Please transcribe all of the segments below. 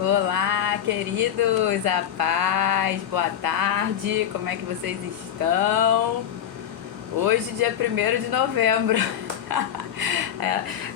Olá, queridos, a paz, boa tarde, como é que vocês estão? Hoje, dia 1º de novembro.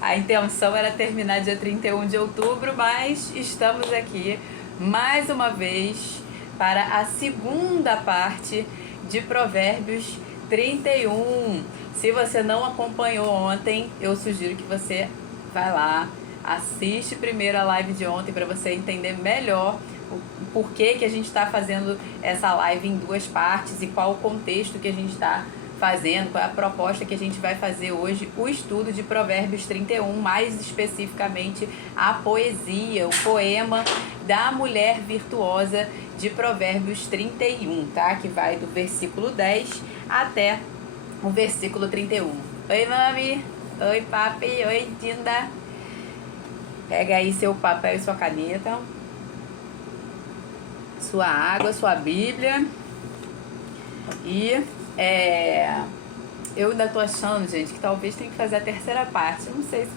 A intenção era terminar dia 31 de outubro, mas estamos aqui mais uma vez para a segunda parte de Provérbios 31. Se você não acompanhou ontem, eu sugiro que você vai lá, assiste primeiro a live de ontem para você entender melhor o porquê que a gente está fazendo essa live em duas partes e qual o contexto que a gente está fazendo, qual é a proposta que a gente vai fazer hoje, o estudo de Provérbios 31, mais especificamente a poesia, o poema da mulher virtuosa de Provérbios 31, tá? Que vai do versículo 10 até o versículo 31. Oi, mami! Oi, papi! Oi, Dinda! Pega aí seu papel e sua caneta, sua água, sua Bíblia. E eu ainda tô achando, gente, que talvez tenha que fazer a terceira parte. Não sei se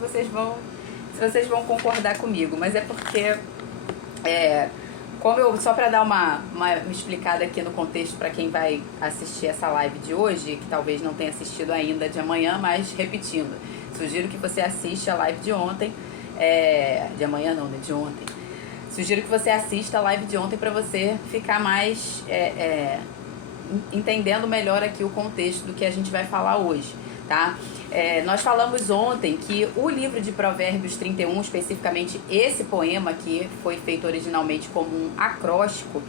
vocês vão concordar comigo, mas é porque só para dar uma explicada aqui no contexto para quem vai assistir essa live de hoje, que talvez não tenha assistido ainda de amanhã, mas repetindo, sugiro que você assista a live de ontem. De amanhã não, né? De ontem. Sugiro que você assista a live de ontem para você ficar mais entendendo melhor aqui o contexto do que a gente vai falar hoje, tá? Nós falamos ontem que o livro de Provérbios 31, especificamente esse poema que foi feito originalmente como um acróstico,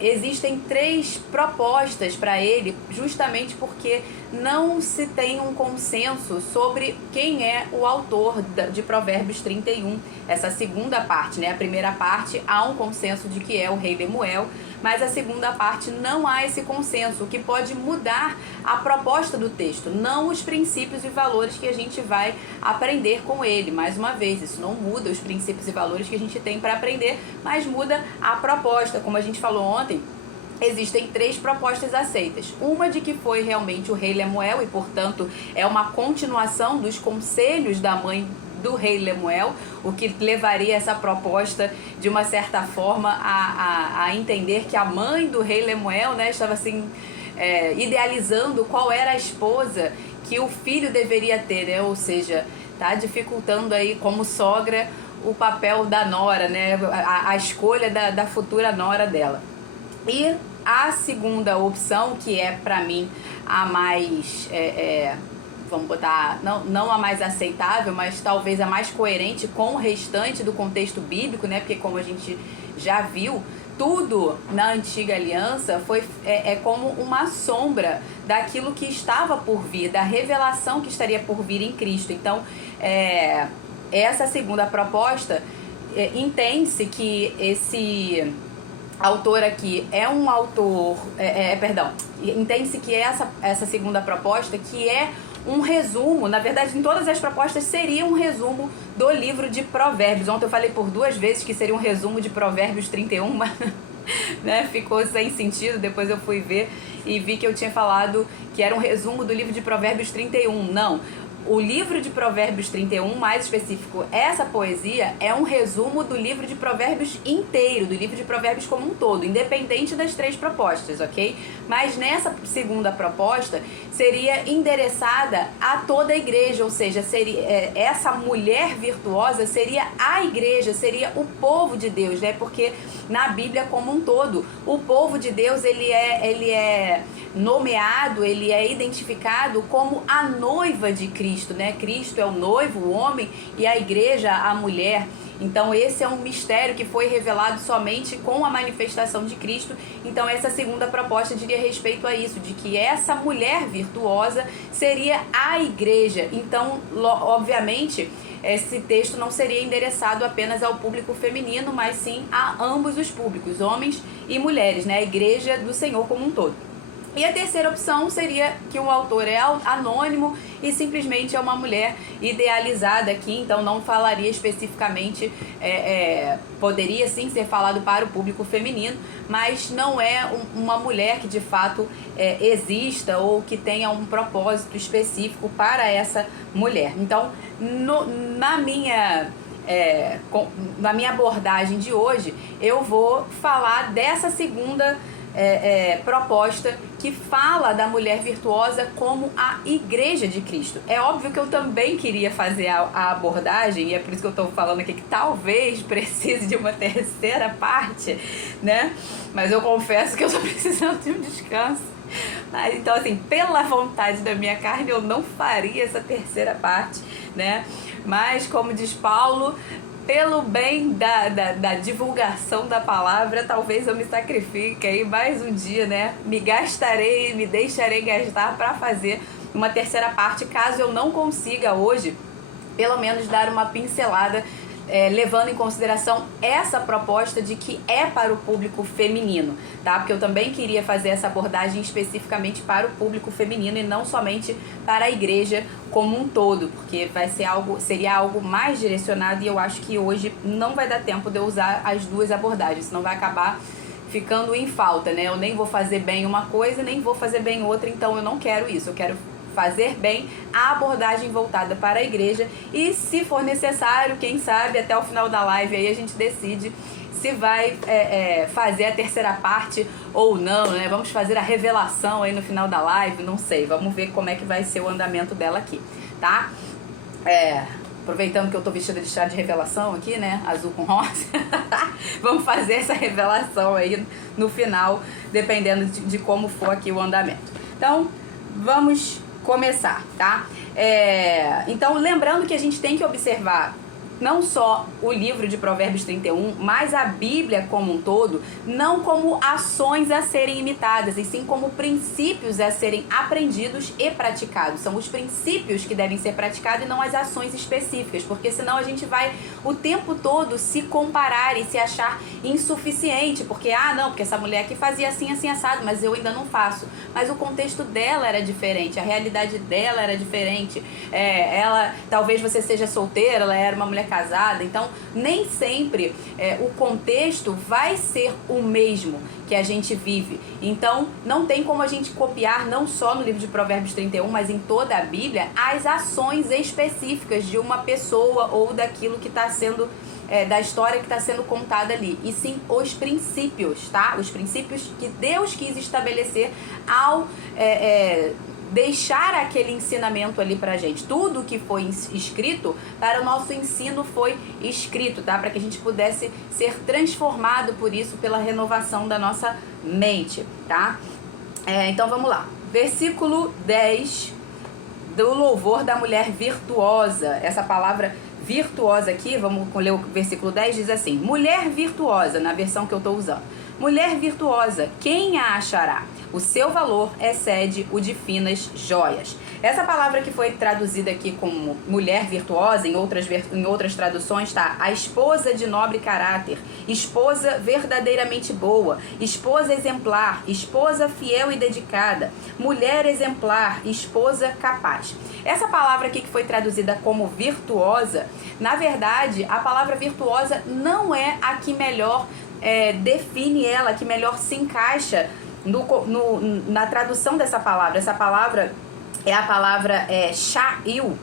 existem 3 propostas para ele, justamente porque não se tem um consenso sobre quem é o autor de Provérbios 31, essa segunda parte, né? A primeira parte há um consenso de que é o rei Lemuel, mas a segunda parte não há esse consenso, o que pode mudar a proposta do texto, não os princípios e valores que a gente vai aprender com ele. Mais uma vez, isso não muda os princípios e valores que a gente tem para aprender, mas muda a proposta. Como a gente falou ontem, existem 3 propostas aceitas. Uma de que foi realmente o rei Lemuel e, portanto, é uma continuação dos conselhos da mãe do rei Lemuel, o que levaria essa proposta, de uma certa forma, a entender que a mãe do rei Lemuel, né, estava assim, idealizando qual era a esposa que o filho deveria ter, né? Ou seja, tá dificultando aí como sogra o papel da nora, né? A escolha da futura nora dela. E a segunda opção, que é para mim a mais, vamos botar, não a mais aceitável, mas talvez a mais coerente com o restante do contexto bíblico, né? Porque como a gente já viu, tudo na antiga aliança é como uma sombra daquilo que estava por vir, da revelação que estaria por vir em Cristo. Então, essa segunda proposta, entende-se que esse autor aqui é um autor, entende-se que essa segunda proposta, que é um resumo, na verdade em todas as propostas seria um resumo do livro de Provérbios. Ontem eu falei por 2 vezes que seria um resumo de Provérbios 31, mas né, ficou sem sentido. Depois eu fui ver e vi que eu tinha falado que era um resumo do livro de Provérbios 31. Não, o livro de Provérbios 31, mais específico, essa poesia é um resumo do livro de Provérbios inteiro, do livro de Provérbios como um todo, independente das 3 propostas, ok? Mas nessa segunda proposta seria endereçada a toda a igreja, ou seja, seria, essa mulher virtuosa seria a igreja, seria o povo de Deus, né? Porque na Bíblia como um todo, o povo de Deus, ele é nomeado, ele é identificado como a noiva de Cristo, né? Cristo é o noivo, o homem, e a igreja, a mulher. Então esse é um mistério que foi revelado somente com a manifestação de Cristo. Então essa segunda proposta diria respeito a isso, de que essa mulher virtuosa seria a igreja. Então, obviamente, esse texto não seria endereçado apenas ao público feminino, mas sim a ambos os públicos, homens e mulheres, né? A igreja do Senhor como um todo. E a terceira opção seria que o autor é anônimo e simplesmente é uma mulher idealizada aqui, então não falaria especificamente, poderia sim ser falado para o público feminino, mas não é uma mulher que de fato exista ou que tenha um propósito específico para essa mulher. Então, na minha na minha abordagem de hoje, eu vou falar dessa segunda proposta que fala da mulher virtuosa como a Igreja de Cristo. É óbvio que eu também queria fazer a abordagem, e é por isso que eu estou falando aqui que talvez precise de uma terceira parte, né? Mas eu confesso que eu estou precisando de um descanso. Então, assim, pela vontade da minha carne, eu não faria essa terceira parte, né? Mas, como diz Paulo, pelo bem da divulgação da palavra, talvez eu me sacrifique aí mais um dia, né? Me deixarei gastar para fazer uma terceira parte, caso eu não consiga hoje, pelo menos dar uma pincelada, levando em consideração essa proposta de que é para o público feminino, tá? Porque eu também queria fazer essa abordagem especificamente para o público feminino e não somente para a igreja como um todo, porque seria algo mais direcionado, e eu acho que hoje não vai dar tempo de eu usar as duas abordagens, senão vai acabar ficando em falta, né? Eu nem vou fazer bem uma coisa, nem vou fazer bem outra, então eu não quero isso, eu quero fazer bem a abordagem voltada para a igreja, e se for necessário, quem sabe até o final da live aí a gente decide se vai fazer a terceira parte ou não, né? Vamos fazer a revelação aí no final da live, não sei, vamos ver como é que vai ser o andamento dela aqui, tá? Aproveitando que eu tô vestida de chá de revelação aqui, né? Azul com rosa. Vamos fazer essa revelação aí no final, dependendo de como for aqui o andamento. Então, vamos começar, tá? Então, lembrando que a gente tem que observar não só o livro de Provérbios 31, mas a Bíblia como um todo, não como ações a serem imitadas, e sim como princípios a serem aprendidos e praticados. São os princípios que devem ser praticados e não as ações específicas, porque senão a gente vai o tempo todo se comparar e se achar insuficiente, porque, porque essa mulher aqui fazia assim, assim, assado, mas eu ainda não faço. Mas o contexto dela era diferente, a realidade dela era diferente. Talvez você seja solteira, ela era uma mulher casada, então nem sempre o contexto vai ser o mesmo que a gente vive. Então não tem como a gente copiar, não só no livro de Provérbios 31, mas em toda a Bíblia, as ações específicas de uma pessoa ou daquilo que está sendo da história que está sendo contada ali, e sim os princípios, tá? Os princípios que Deus quis estabelecer ao deixar aquele ensinamento ali pra gente. Tudo que foi escrito para o nosso ensino foi escrito, tá? Para que a gente pudesse ser transformado por isso, pela renovação da nossa mente, tá? Então vamos lá. Versículo 10 do louvor da mulher virtuosa. Essa palavra virtuosa aqui, vamos ler o versículo 10, diz assim: mulher virtuosa, na versão que eu estou usando. Mulher virtuosa, quem a achará? O seu valor excede o de finas joias. Essa palavra que foi traduzida aqui como mulher virtuosa, em outras traduções, tá? A esposa de nobre caráter, esposa verdadeiramente boa, esposa exemplar, esposa fiel e dedicada, mulher exemplar, esposa capaz. Essa palavra aqui que foi traduzida como virtuosa, na verdade, a palavra virtuosa não é a que melhor define ela, que melhor se encaixa na tradução dessa palavra. Essa palavra é a palavra sha'il,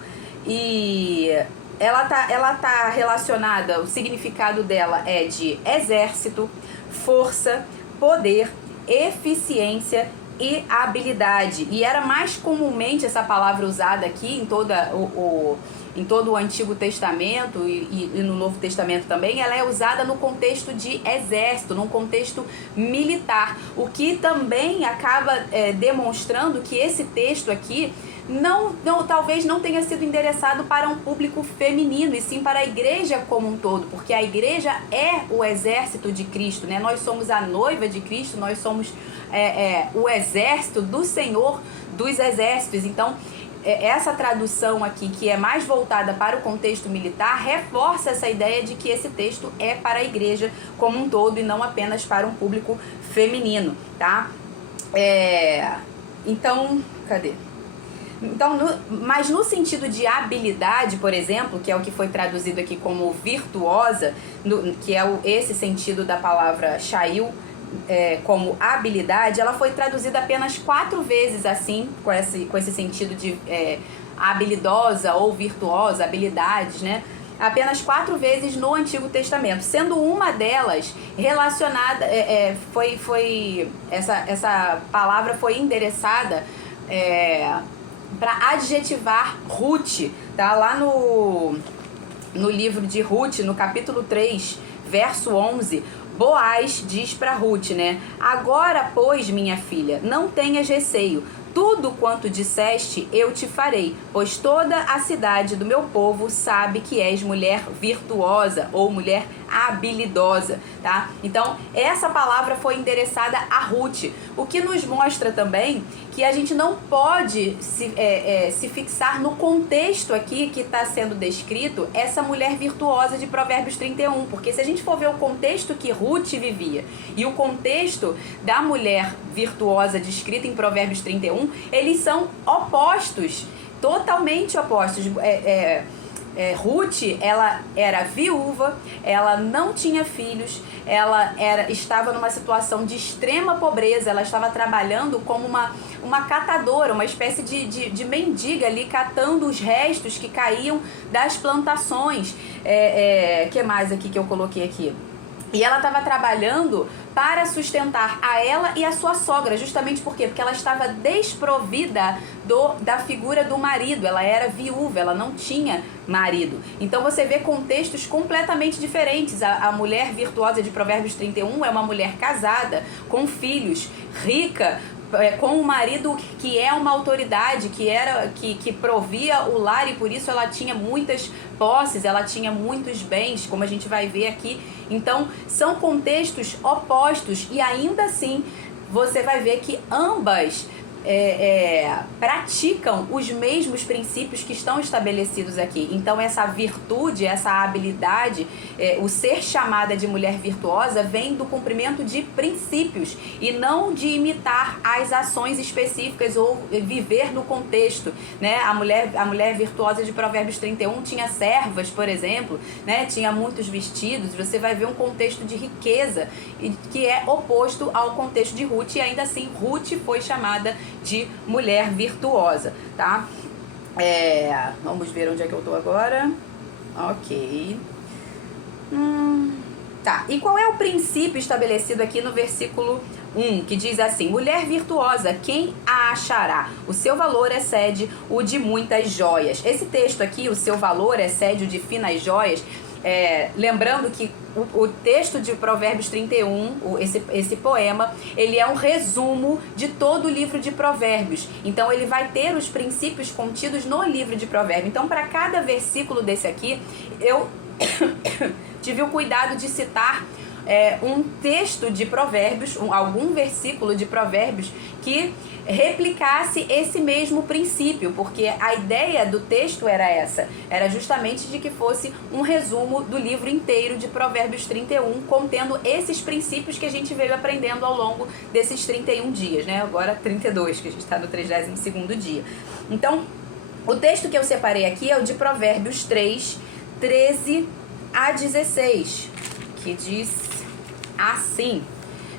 e ela tá relacionada, o significado dela é de exército, força, poder, eficiência e habilidade. E era mais comumente essa palavra usada aqui em todo o Antigo Testamento e no Novo Testamento também. Ela é usada no contexto de exército, num contexto militar, o que também acaba demonstrando que esse texto aqui talvez não tenha sido endereçado para um público feminino, e sim para a igreja como um todo, porque a igreja é o exército de Cristo, né? Nós somos a noiva de Cristo, nós somos o exército do Senhor dos exércitos. Então, essa tradução aqui, que é mais voltada para o contexto militar, reforça essa ideia de que esse texto é para a igreja como um todo e não apenas para um público feminino, tá? Então, cadê? Então, mas no sentido de habilidade, por exemplo, que é o que foi traduzido aqui como virtuosa, que é esse sentido da palavra sha'il, como habilidade, ela foi traduzida apenas 4 vezes assim, com esse sentido de habilidosa ou virtuosa, habilidades, né? apenas 4 vezes no Antigo Testamento, sendo uma delas relacionada, essa palavra foi endereçada para adjetivar Ruth, tá? Lá no livro de Ruth, no capítulo 3, verso 11, Boaz diz para Ruth, né? Agora, pois, minha filha, não tenhas receio. Tudo quanto disseste eu te farei, pois toda a cidade do meu povo sabe que és mulher virtuosa ou mulher habilidosa, tá? Então, essa palavra foi endereçada a Ruth, o que nos mostra também que a gente não pode se fixar no contexto aqui que está sendo descrito, essa mulher virtuosa de Provérbios 31, porque se a gente for ver o contexto que Ruth vivia e o contexto da mulher virtuosa descrita em Provérbios 31, eles são opostos, totalmente opostos. Ruth, ela era viúva, ela não tinha filhos, ela estava numa situação de extrema pobreza, ela estava trabalhando como uma catadora, uma espécie de mendiga ali, catando os restos que caíam das plantações. Que mais aqui que eu coloquei aqui? E ela estava trabalhando para sustentar a ela e a sua sogra, justamente por quê? Porque ela estava desprovida da figura do marido, ela era viúva, ela não tinha marido. Então você vê contextos completamente diferentes. A mulher virtuosa de Provérbios 31 é uma mulher casada, com filhos, rica, com um marido que é uma autoridade, que provia o lar, e por isso ela tinha muitas posses, ela tinha muitos bens, como a gente vai ver aqui. Então são contextos opostos, e ainda assim você vai ver que ambas praticam os mesmos princípios que estão estabelecidos aqui. Então essa virtude, essa habilidade, o ser chamada de mulher virtuosa vem do cumprimento de princípios e não de imitar as ações específicas ou viver no contexto, né? A mulher virtuosa de Provérbios 31 tinha servas, por exemplo, né? Tinha muitos vestidos. Você vai ver um contexto de riqueza que é oposto ao contexto de Ruth, e ainda assim Ruth foi chamada de mulher virtuosa, tá? Vamos ver onde é que eu tô agora. Ok. Tá, e qual é o princípio estabelecido aqui no versículo 1, que diz assim: mulher virtuosa, quem a achará? O seu valor excede o de muitas joias. Esse texto aqui, o seu valor excede o de finas joias, lembrando que o texto de Provérbios 31, esse poema, ele é um resumo de todo o livro de Provérbios. Então ele vai ter os princípios contidos no livro de Provérbios. Então, para cada versículo desse aqui, eu tive o cuidado de citar um texto de Provérbios, algum versículo de Provérbios que replicasse esse mesmo princípio, porque a ideia do texto era justamente de que fosse um resumo do livro inteiro de Provérbios 31, contendo esses princípios que a gente veio aprendendo ao longo desses 31 dias, né? Agora 32, que a gente está no 32º dia. Então, o texto que eu separei aqui é o de Provérbios 3, 13 a 16, que diz assim: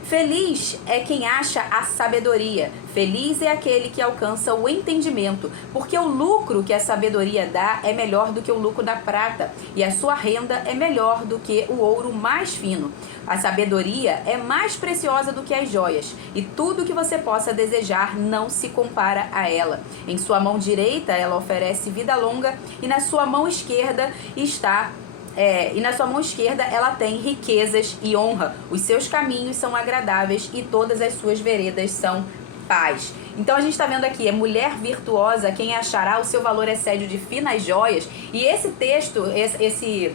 feliz é quem acha a sabedoria, feliz é aquele que alcança o entendimento, porque o lucro que a sabedoria dá é melhor do que o lucro da prata, e a sua renda é melhor do que o ouro mais fino. A sabedoria é mais preciosa do que as joias, e tudo que você possa desejar não se compara a ela. Em sua mão direita ela oferece vida longa, e na sua mão esquerda ela tem riquezas e honra. Os seus caminhos são agradáveis e todas as suas veredas são paz. Então a gente está vendo aqui, mulher virtuosa, quem achará? O seu valor excede de finas joias. E esse texto, esse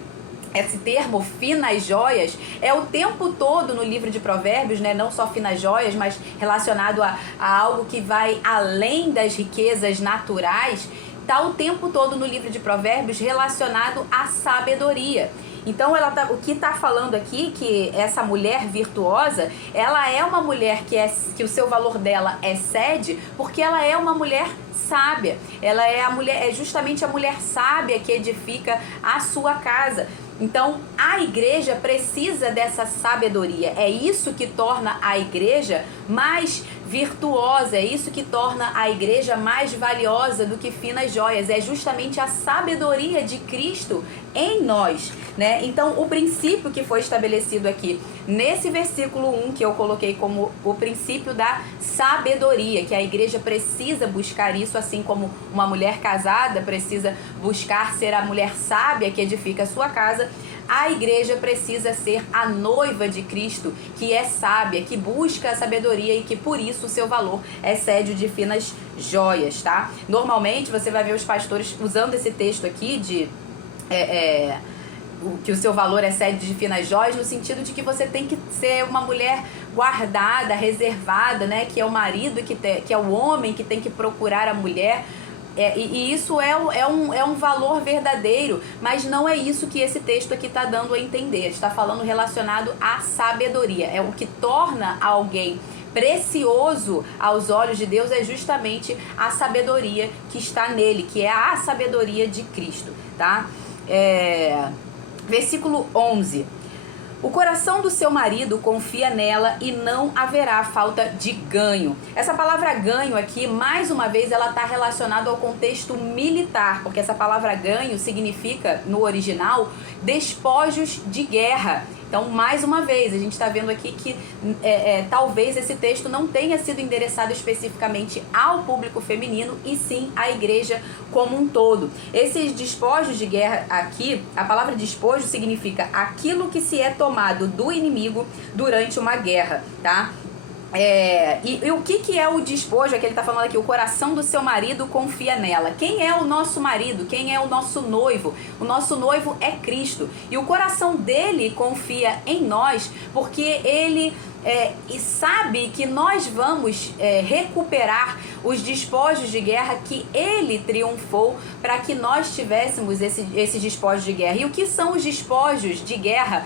termo finas joias é o tempo todo no livro de Provérbios, né? Não só finas joias, mas relacionado a algo que vai além das riquezas naturais. Está o tempo todo no livro de Provérbios relacionado à sabedoria. Então o que está falando aqui, que essa mulher virtuosa, ela é uma mulher que o seu valor dela excede, porque ela é uma mulher sábia. Ela é a mulher, é justamente a mulher sábia que edifica a sua casa. Então, a igreja precisa dessa sabedoria. É isso que torna a igreja mais virtuosa, é isso que torna a igreja mais valiosa do que finas joias. É justamente a sabedoria de Cristo em nós, né? Então, o princípio que foi estabelecido aqui nesse versículo 1, que eu coloquei como o princípio da sabedoria, que a igreja precisa buscar isso, assim como uma mulher casada precisa buscar ser a mulher sábia que edifica a sua casa. A igreja precisa ser a noiva de Cristo, que é sábia, que busca a sabedoria e que por isso o seu valor excede o de finas joias, tá? Normalmente você vai ver os pastores usando esse texto aqui de que o seu valor excede de finas joias, no sentido de que você tem que ser uma mulher guardada, reservada, né? Que é o marido, que é o homem que tem que procurar a mulher. E isso é um valor verdadeiro, mas não é isso que esse texto aqui está dando a entender. Está falando relacionado à sabedoria. É o que torna alguém precioso aos olhos de Deus, é justamente a sabedoria que está nele, que é a sabedoria de Cristo, tá? Versículo 11. O coração do seu marido confia nela e não haverá falta de ganho. Essa palavra ganho aqui, mais uma vez, ela está relacionada ao contexto militar, porque essa palavra ganho significa, no original, despojos de guerra. Então, mais uma vez, a gente está vendo aqui que talvez esse texto não tenha sido endereçado especificamente ao público feminino, e sim à igreja como um todo. Esses despojos de guerra aqui, a palavra despojo significa aquilo que se é tomado do inimigo durante uma guerra, tá? E o que é o despojo? É que ele está falando aqui, o coração do seu marido confia nela. Quem é o nosso marido? Quem é o nosso noivo? O nosso noivo é Cristo. E o coração dele confia em nós, porque ele sabe que nós vamos recuperar os despojos de guerra que ele triunfou para que nós tivéssemos esses despojos de guerra. E o que são os despojos de guerra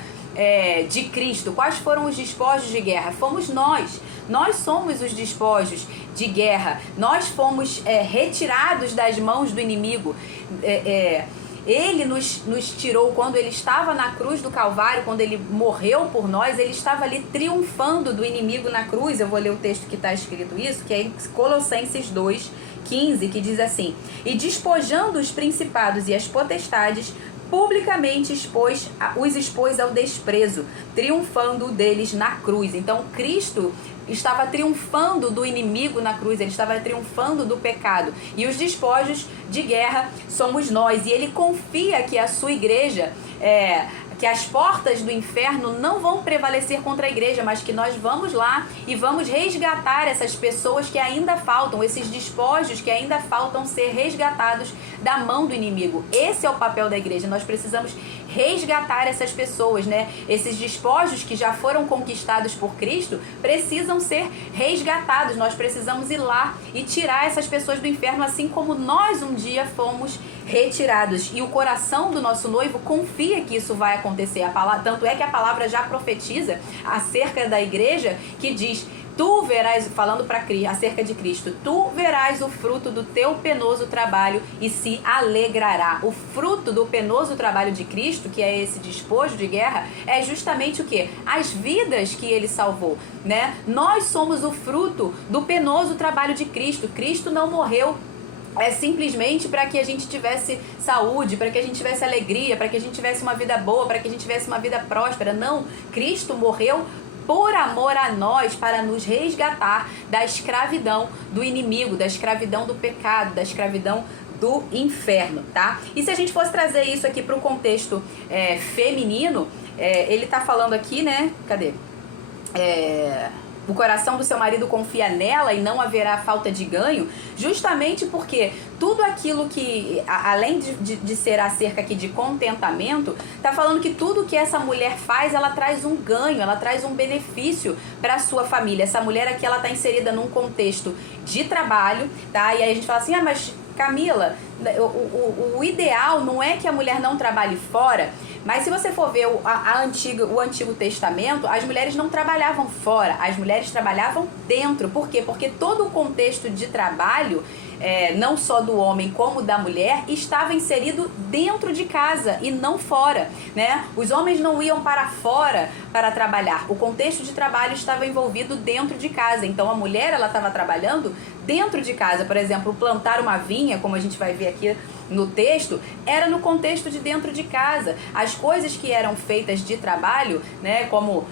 de Cristo? Quais foram os despojos de guerra? Fomos nós. Nós somos os despojos de guerra. Nós fomos retirados das mãos do inimigo. Ele nos tirou quando ele estava na cruz do Calvário, quando ele morreu por nós, ele estava ali triunfando do inimigo na cruz. Eu vou ler o texto que está escrito isso, que é em Colossenses 2:15, que diz assim: e despojando os principados e as potestades, publicamente os expôs ao desprezo, triunfando deles na cruz. Então, Cristo estava triunfando do inimigo na cruz, ele estava triunfando do pecado. E os despojos de guerra somos nós. E ele confia que a sua igreja, que as portas do inferno não vão prevalecer contra a igreja, mas que nós vamos lá e vamos resgatar essas pessoas que ainda faltam, esses despojos que ainda faltam ser resgatados da mão do inimigo. Esse é o papel da igreja. Nós precisamos resgatar essas pessoas, né? Esses despojos que já foram conquistados por Cristo precisam ser resgatados. Nós precisamos ir lá e tirar essas pessoas do inferno, assim como nós um dia fomos retirados. E o coração do nosso noivo confia que isso vai acontecer. Tanto é que a palavra já profetiza acerca da igreja, que diz: tu verás, falando acerca de Cristo, tu verás o fruto do teu penoso trabalho e se alegrará. O fruto do penoso trabalho de Cristo, que é esse despojo de guerra, é justamente o quê? As vidas que ele salvou, né? Nós somos o fruto do penoso trabalho de Cristo. Cristo não morreu simplesmente para que a gente tivesse saúde, para que a gente tivesse alegria, para que a gente tivesse uma vida boa, para que a gente tivesse uma vida próspera. Não, Cristo morreu por amor a nós, para nos resgatar da escravidão do inimigo, da escravidão do pecado, da escravidão do inferno, tá? E se a gente fosse trazer isso aqui para o contexto feminino, ele tá falando aqui, né? Cadê? O coração do seu marido confia nela e não haverá falta de ganho, justamente porque tudo aquilo que, além de ser acerca aqui de contentamento, tá falando que tudo que essa mulher faz, ela traz um ganho, ela traz um benefício para a sua família. Essa mulher aqui, ela tá inserida num contexto de trabalho, tá? E aí a gente fala assim, mas Camila, o ideal não é que a mulher não trabalhe fora, Mas se você for ver o Antigo Testamento, as mulheres não trabalhavam fora, as mulheres trabalhavam dentro. Por quê? Porque todo o contexto de trabalho, não só do homem como da mulher, estava inserido dentro de casa e não fora, né? Os homens não iam para fora para trabalhar. O contexto de trabalho estava envolvido dentro de casa. Então a mulher, ela estava trabalhando dentro de casa. Por exemplo, plantar uma vinha, como a gente vai ver aqui no texto, era no contexto de dentro de casa. As coisas que eram feitas de trabalho, né, como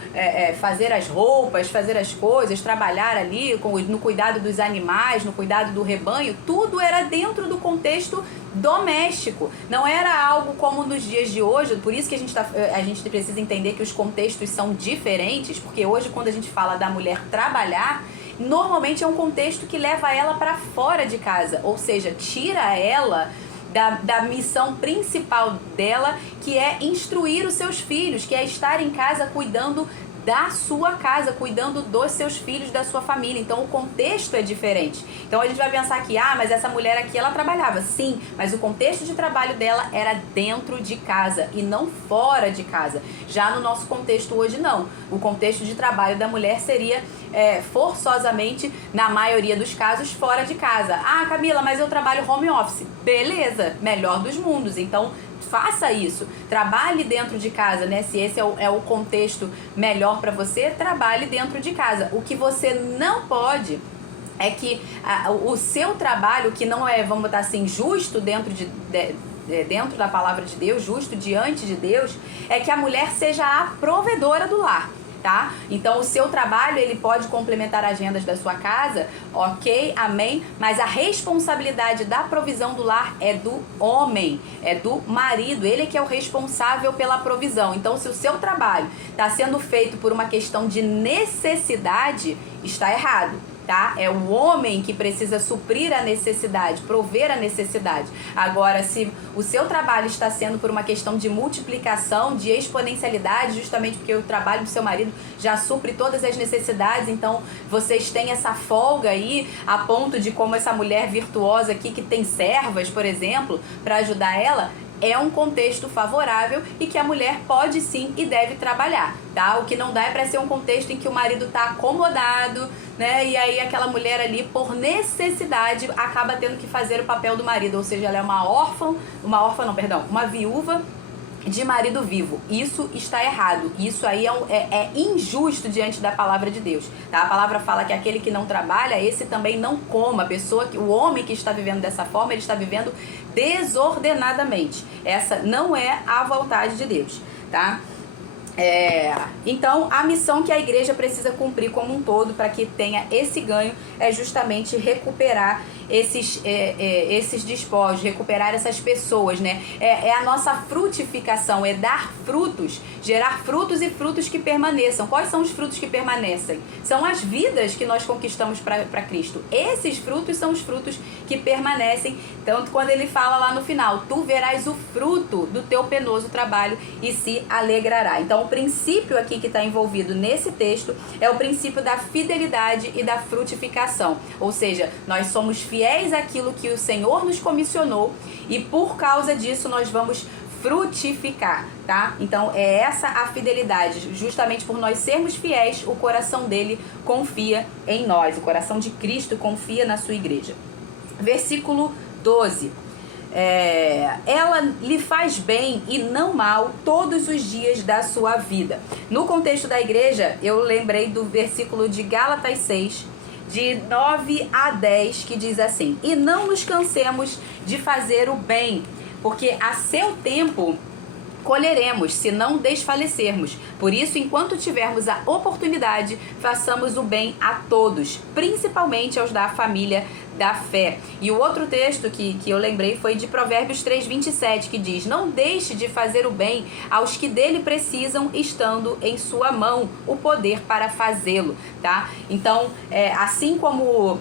fazer as roupas, fazer as coisas, trabalhar ali no cuidado dos animais, no cuidado do rebanho, tudo era dentro do contexto doméstico. Não era algo como nos dias de hoje. Por isso que a gente precisa entender que os contextos são diferentes, porque hoje, quando a gente fala da mulher trabalhar, normalmente é um contexto que leva ela para fora de casa, ou seja, tira ela da missão principal dela, que é instruir os seus filhos, que é estar em casa cuidando da sua casa, cuidando dos seus filhos, da sua família. Então o contexto é diferente. Então a gente vai pensar que, mas essa mulher aqui, ela trabalhava. Sim, mas o contexto de trabalho dela era dentro de casa e não fora de casa. Já no nosso contexto hoje, não. O contexto de trabalho da mulher seria forçosamente, na maioria dos casos, fora de casa. Camila, mas eu trabalho home office. Beleza, melhor dos mundos. Então faça isso, trabalhe dentro de casa, né? Se esse é o contexto melhor para você, trabalhe dentro de casa. O que você não pode é que o seu trabalho, que não é, vamos botar assim, justo dentro da palavra de Deus, justo diante de Deus, é que a mulher seja a provedora do lar. Tá? Então o seu trabalho, ele pode complementar agendas da sua casa, ok, amém, mas a responsabilidade da provisão do lar é do homem, é do marido, ele que é o responsável pela provisão. Então se o seu trabalho está sendo feito por uma questão de necessidade, está errado. Tá? É o homem que precisa suprir a necessidade, prover a necessidade. Agora, se o seu trabalho está sendo por uma questão de multiplicação, de exponencialidade, justamente porque o trabalho do seu marido já supre todas as necessidades, então vocês têm essa folga aí, a ponto de, como essa mulher virtuosa aqui, que tem servas, por exemplo, para ajudar ela, é um contexto favorável e que a mulher pode sim e deve trabalhar, tá? O que não dá é para ser um contexto em que o marido tá acomodado, né? E aí aquela mulher ali, por necessidade, acaba tendo que fazer o papel do marido, ou seja, ela é uma viúva de marido vivo. Isso está errado. Isso aí é injusto diante da palavra de Deus, tá? A palavra fala que aquele que não trabalha, esse também não coma. O homem que está vivendo dessa forma, ele está vivendo desordenadamente. Essa não é a vontade de Deus, tá? Então a missão que a igreja precisa cumprir como um todo para que tenha esse ganho é justamente recuperar esses despojos, recuperar essas pessoas, né? É a nossa frutificação, é dar frutos, gerar frutos e frutos que permaneçam. Quais são os frutos que permanecem? São as vidas que nós conquistamos para Cristo. Esses frutos são os frutos que permanecem. Tanto quando ele fala lá no final, tu verás o fruto do teu penoso trabalho e se alegrará. Então o princípio aqui que está envolvido nesse texto é o princípio da fidelidade e da frutificação. Ou seja, nós somos fiéis àquilo que o Senhor nos comissionou e por causa disso nós vamos frutificar, tá? Então é essa a fidelidade. Justamente por nós sermos fiéis, o coração dele confia em nós. O coração de Cristo confia na sua igreja. Versículo 12. Ela lhe faz bem e não mal todos os dias da sua vida. No contexto da igreja, eu lembrei do versículo de Gálatas 6, de 9 a 10, que diz assim: e não nos cansemos de fazer o bem, porque a seu tempo colheremos, se não desfalecermos. Por isso, enquanto tivermos a oportunidade, façamos o bem a todos, principalmente aos da família da fé. E o outro texto que eu lembrei foi de Provérbios 3:27, que diz: não deixe de fazer o bem aos que dele precisam, estando em sua mão o poder para fazê-lo, tá? Então, assim como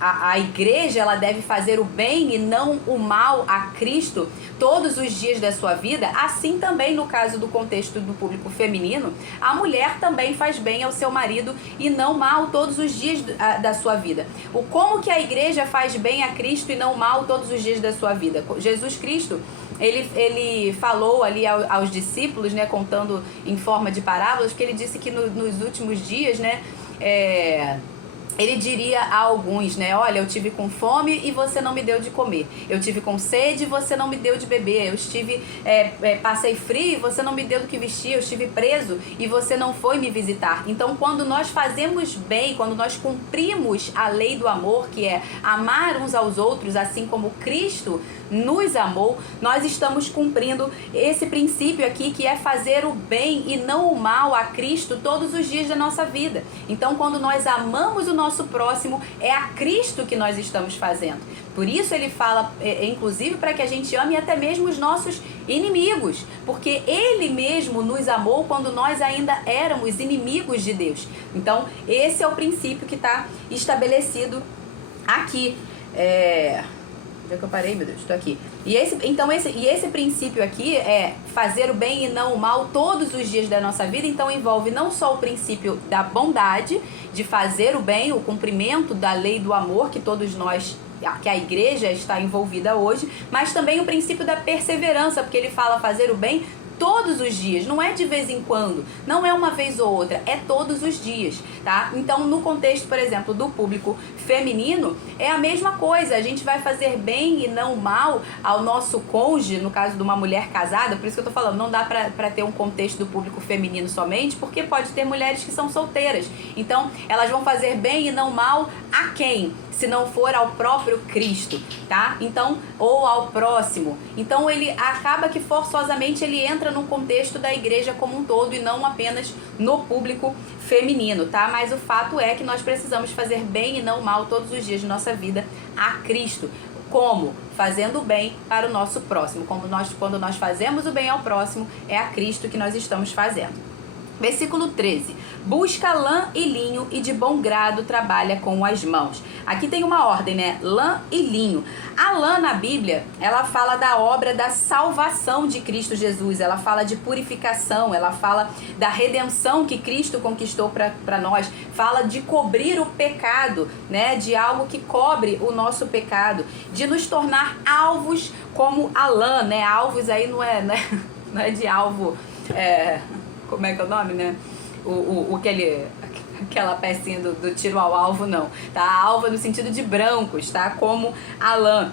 a igreja, ela deve fazer o bem e não o mal a Cristo todos os dias da sua vida, assim também no caso do contexto do público feminino, a mulher também faz bem ao seu marido e não mal todos os dias da sua vida. Como que a igreja faz bem a Cristo e não mal todos os dias da sua vida? Jesus Cristo, ele falou ali aos discípulos, né, contando em forma de parábolas, porque ele disse que nos últimos dias, né, ele diria a alguns, né, olha, eu tive com fome e você não me deu de comer. Eu tive com sede e você não me deu de beber. Eu estive, passei frio e você não me deu do que vestir. Eu estive preso e você não foi me visitar. Então, quando nós fazemos bem, quando nós cumprimos a lei do amor, que é amar uns aos outros, assim como Cristo nos amou, nós estamos cumprindo esse princípio aqui, que é fazer o bem e não o mal a Cristo todos os dias da nossa vida. Então, quando nós amamos o nosso próximo, é a Cristo que nós estamos fazendo. Por isso ele fala, inclusive, para que a gente ame até mesmo os nossos inimigos, porque ele mesmo nos amou quando nós ainda éramos inimigos de Deus. Então, esse é o princípio que está estabelecido aqui. Onde é que eu parei, meu Deus? Estou aqui. E esse princípio aqui é fazer o bem e não o mal todos os dias da nossa vida. Então envolve não só o princípio da bondade, de fazer o bem, o cumprimento da lei do amor que todos nós, que a igreja está envolvida hoje, mas também o princípio da perseverança, porque ele fala fazer o bem todos os dias, não é de vez em quando, não é uma vez ou outra, é todos os dias, tá? Então, no contexto, por exemplo, do público feminino, é a mesma coisa, a gente vai fazer bem e não mal ao nosso cônjuge, no caso de uma mulher casada, por isso que eu tô falando, não dá pra ter um contexto do público feminino somente, porque pode ter mulheres que são solteiras, então elas vão fazer bem e não mal a quem? Se não for ao próprio Cristo, tá? Então, ou ao próximo. Então, ele acaba que forçosamente ele entra no contexto da igreja como um todo e não apenas no público feminino, tá? Mas o fato é que nós precisamos fazer bem e não mal todos os dias de nossa vida a Cristo. Como? Fazendo o bem para o nosso próximo. Quando nós fazemos o bem ao próximo, é a Cristo que nós estamos fazendo. Versículo 13. Busca lã e linho e de bom grado trabalha com as mãos. Aqui tem uma ordem, né? Lã e linho. A lã na Bíblia, ela fala da obra da salvação de Cristo Jesus. Ela fala de purificação, ela fala da redenção que Cristo conquistou para nós. Fala de cobrir o pecado, né? De algo que cobre o nosso pecado. De nos tornar alvos como a lã, né? Alvos aí não é de alvo... como é que é o nome, né? Aquela pecinha do tiro ao alvo, não. Tá? Alvo no sentido de brancos, tá? Como a lã.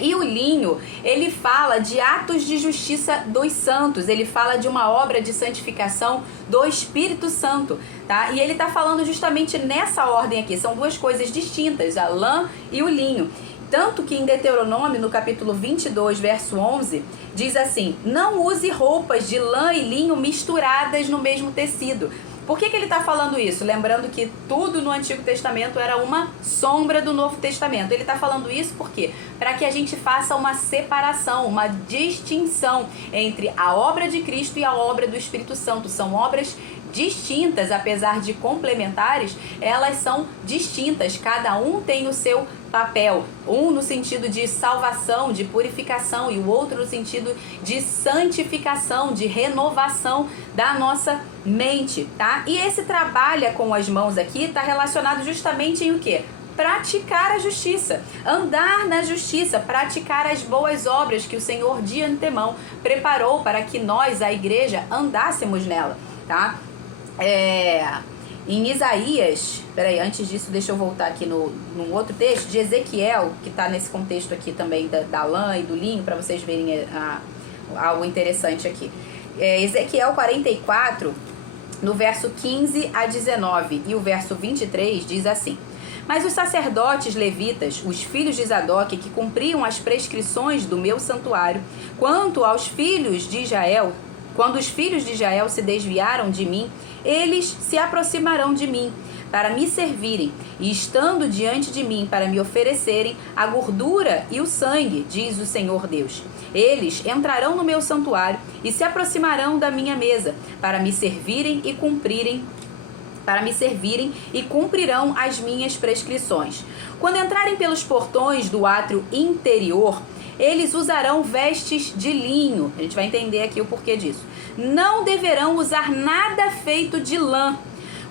E o linho, ele fala de atos de justiça dos santos, ele fala de uma obra de santificação do Espírito Santo, tá? E ele tá falando justamente nessa ordem aqui, são duas coisas distintas, a lã e o linho. Tanto que em Deuteronômio, no capítulo 22, verso 11, diz assim: não use roupas de lã e linho misturadas no mesmo tecido. Por que ele está falando isso? Lembrando que tudo no Antigo Testamento era uma sombra do Novo Testamento. Ele está falando isso por quê? Para que a gente faça uma separação, uma distinção entre a obra de Cristo e a obra do Espírito Santo. São obras distintas, apesar de complementares, elas são distintas. Cada um tem o seu papel, um no sentido de salvação, de purificação, e o outro no sentido de santificação, de renovação da nossa mente, tá? E esse trabalha com as mãos aqui está relacionado justamente em o quê? Praticar a justiça, andar na justiça, praticar as boas obras que o Senhor de antemão preparou para que nós, a igreja, andássemos nela, tá? Em Isaías, antes disso deixa eu voltar aqui num outro texto de Ezequiel, que está nesse contexto aqui também da lã e do linho, para vocês verem algo interessante aqui. Ezequiel 44, no verso 15 a 19 e o verso 23 diz assim: mas os sacerdotes levitas, os filhos de Zadok, que cumpriam as prescrições do meu santuário, quando os filhos de Israel se desviaram de mim, eles se aproximarão de mim para me servirem, e estando diante de mim para me oferecerem a gordura e o sangue, diz o Senhor Deus. Eles entrarão no meu santuário e se aproximarão da minha mesa para me servirem e cumprirão as minhas prescrições. Quando entrarem pelos portões do átrio interior, eles usarão vestes de linho. A gente vai entender aqui o porquê disso. Não deverão usar nada feito de lã.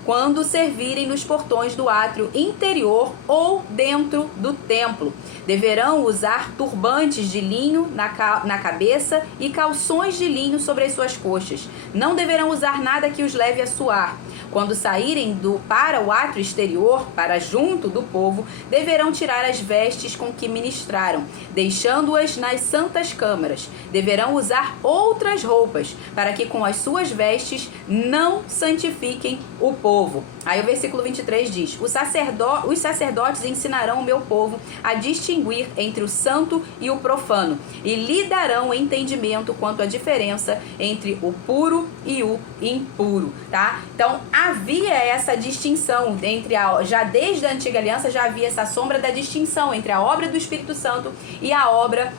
quando servirem nos portões do átrio interior ou dentro do templo. Deverão usar turbantes de linho na cabeça e calções de linho sobre as suas coxas. Não deverão usar nada que os leve a suar. Quando saírem para o átrio exterior, para junto do povo, deverão tirar as vestes com que ministraram, deixando-as nas santas câmaras. Deverão usar outras roupas, para que com as suas vestes não santifiquem o povo. Aí o versículo 23 diz: os sacerdotes ensinarão o meu povo a distinguir entre o santo e o profano, e lhe darão entendimento quanto à diferença entre o puro e o impuro, tá? Então, havia essa distinção entre já desde a antiga aliança já havia essa sombra da distinção entre a obra do Espírito Santo e a obra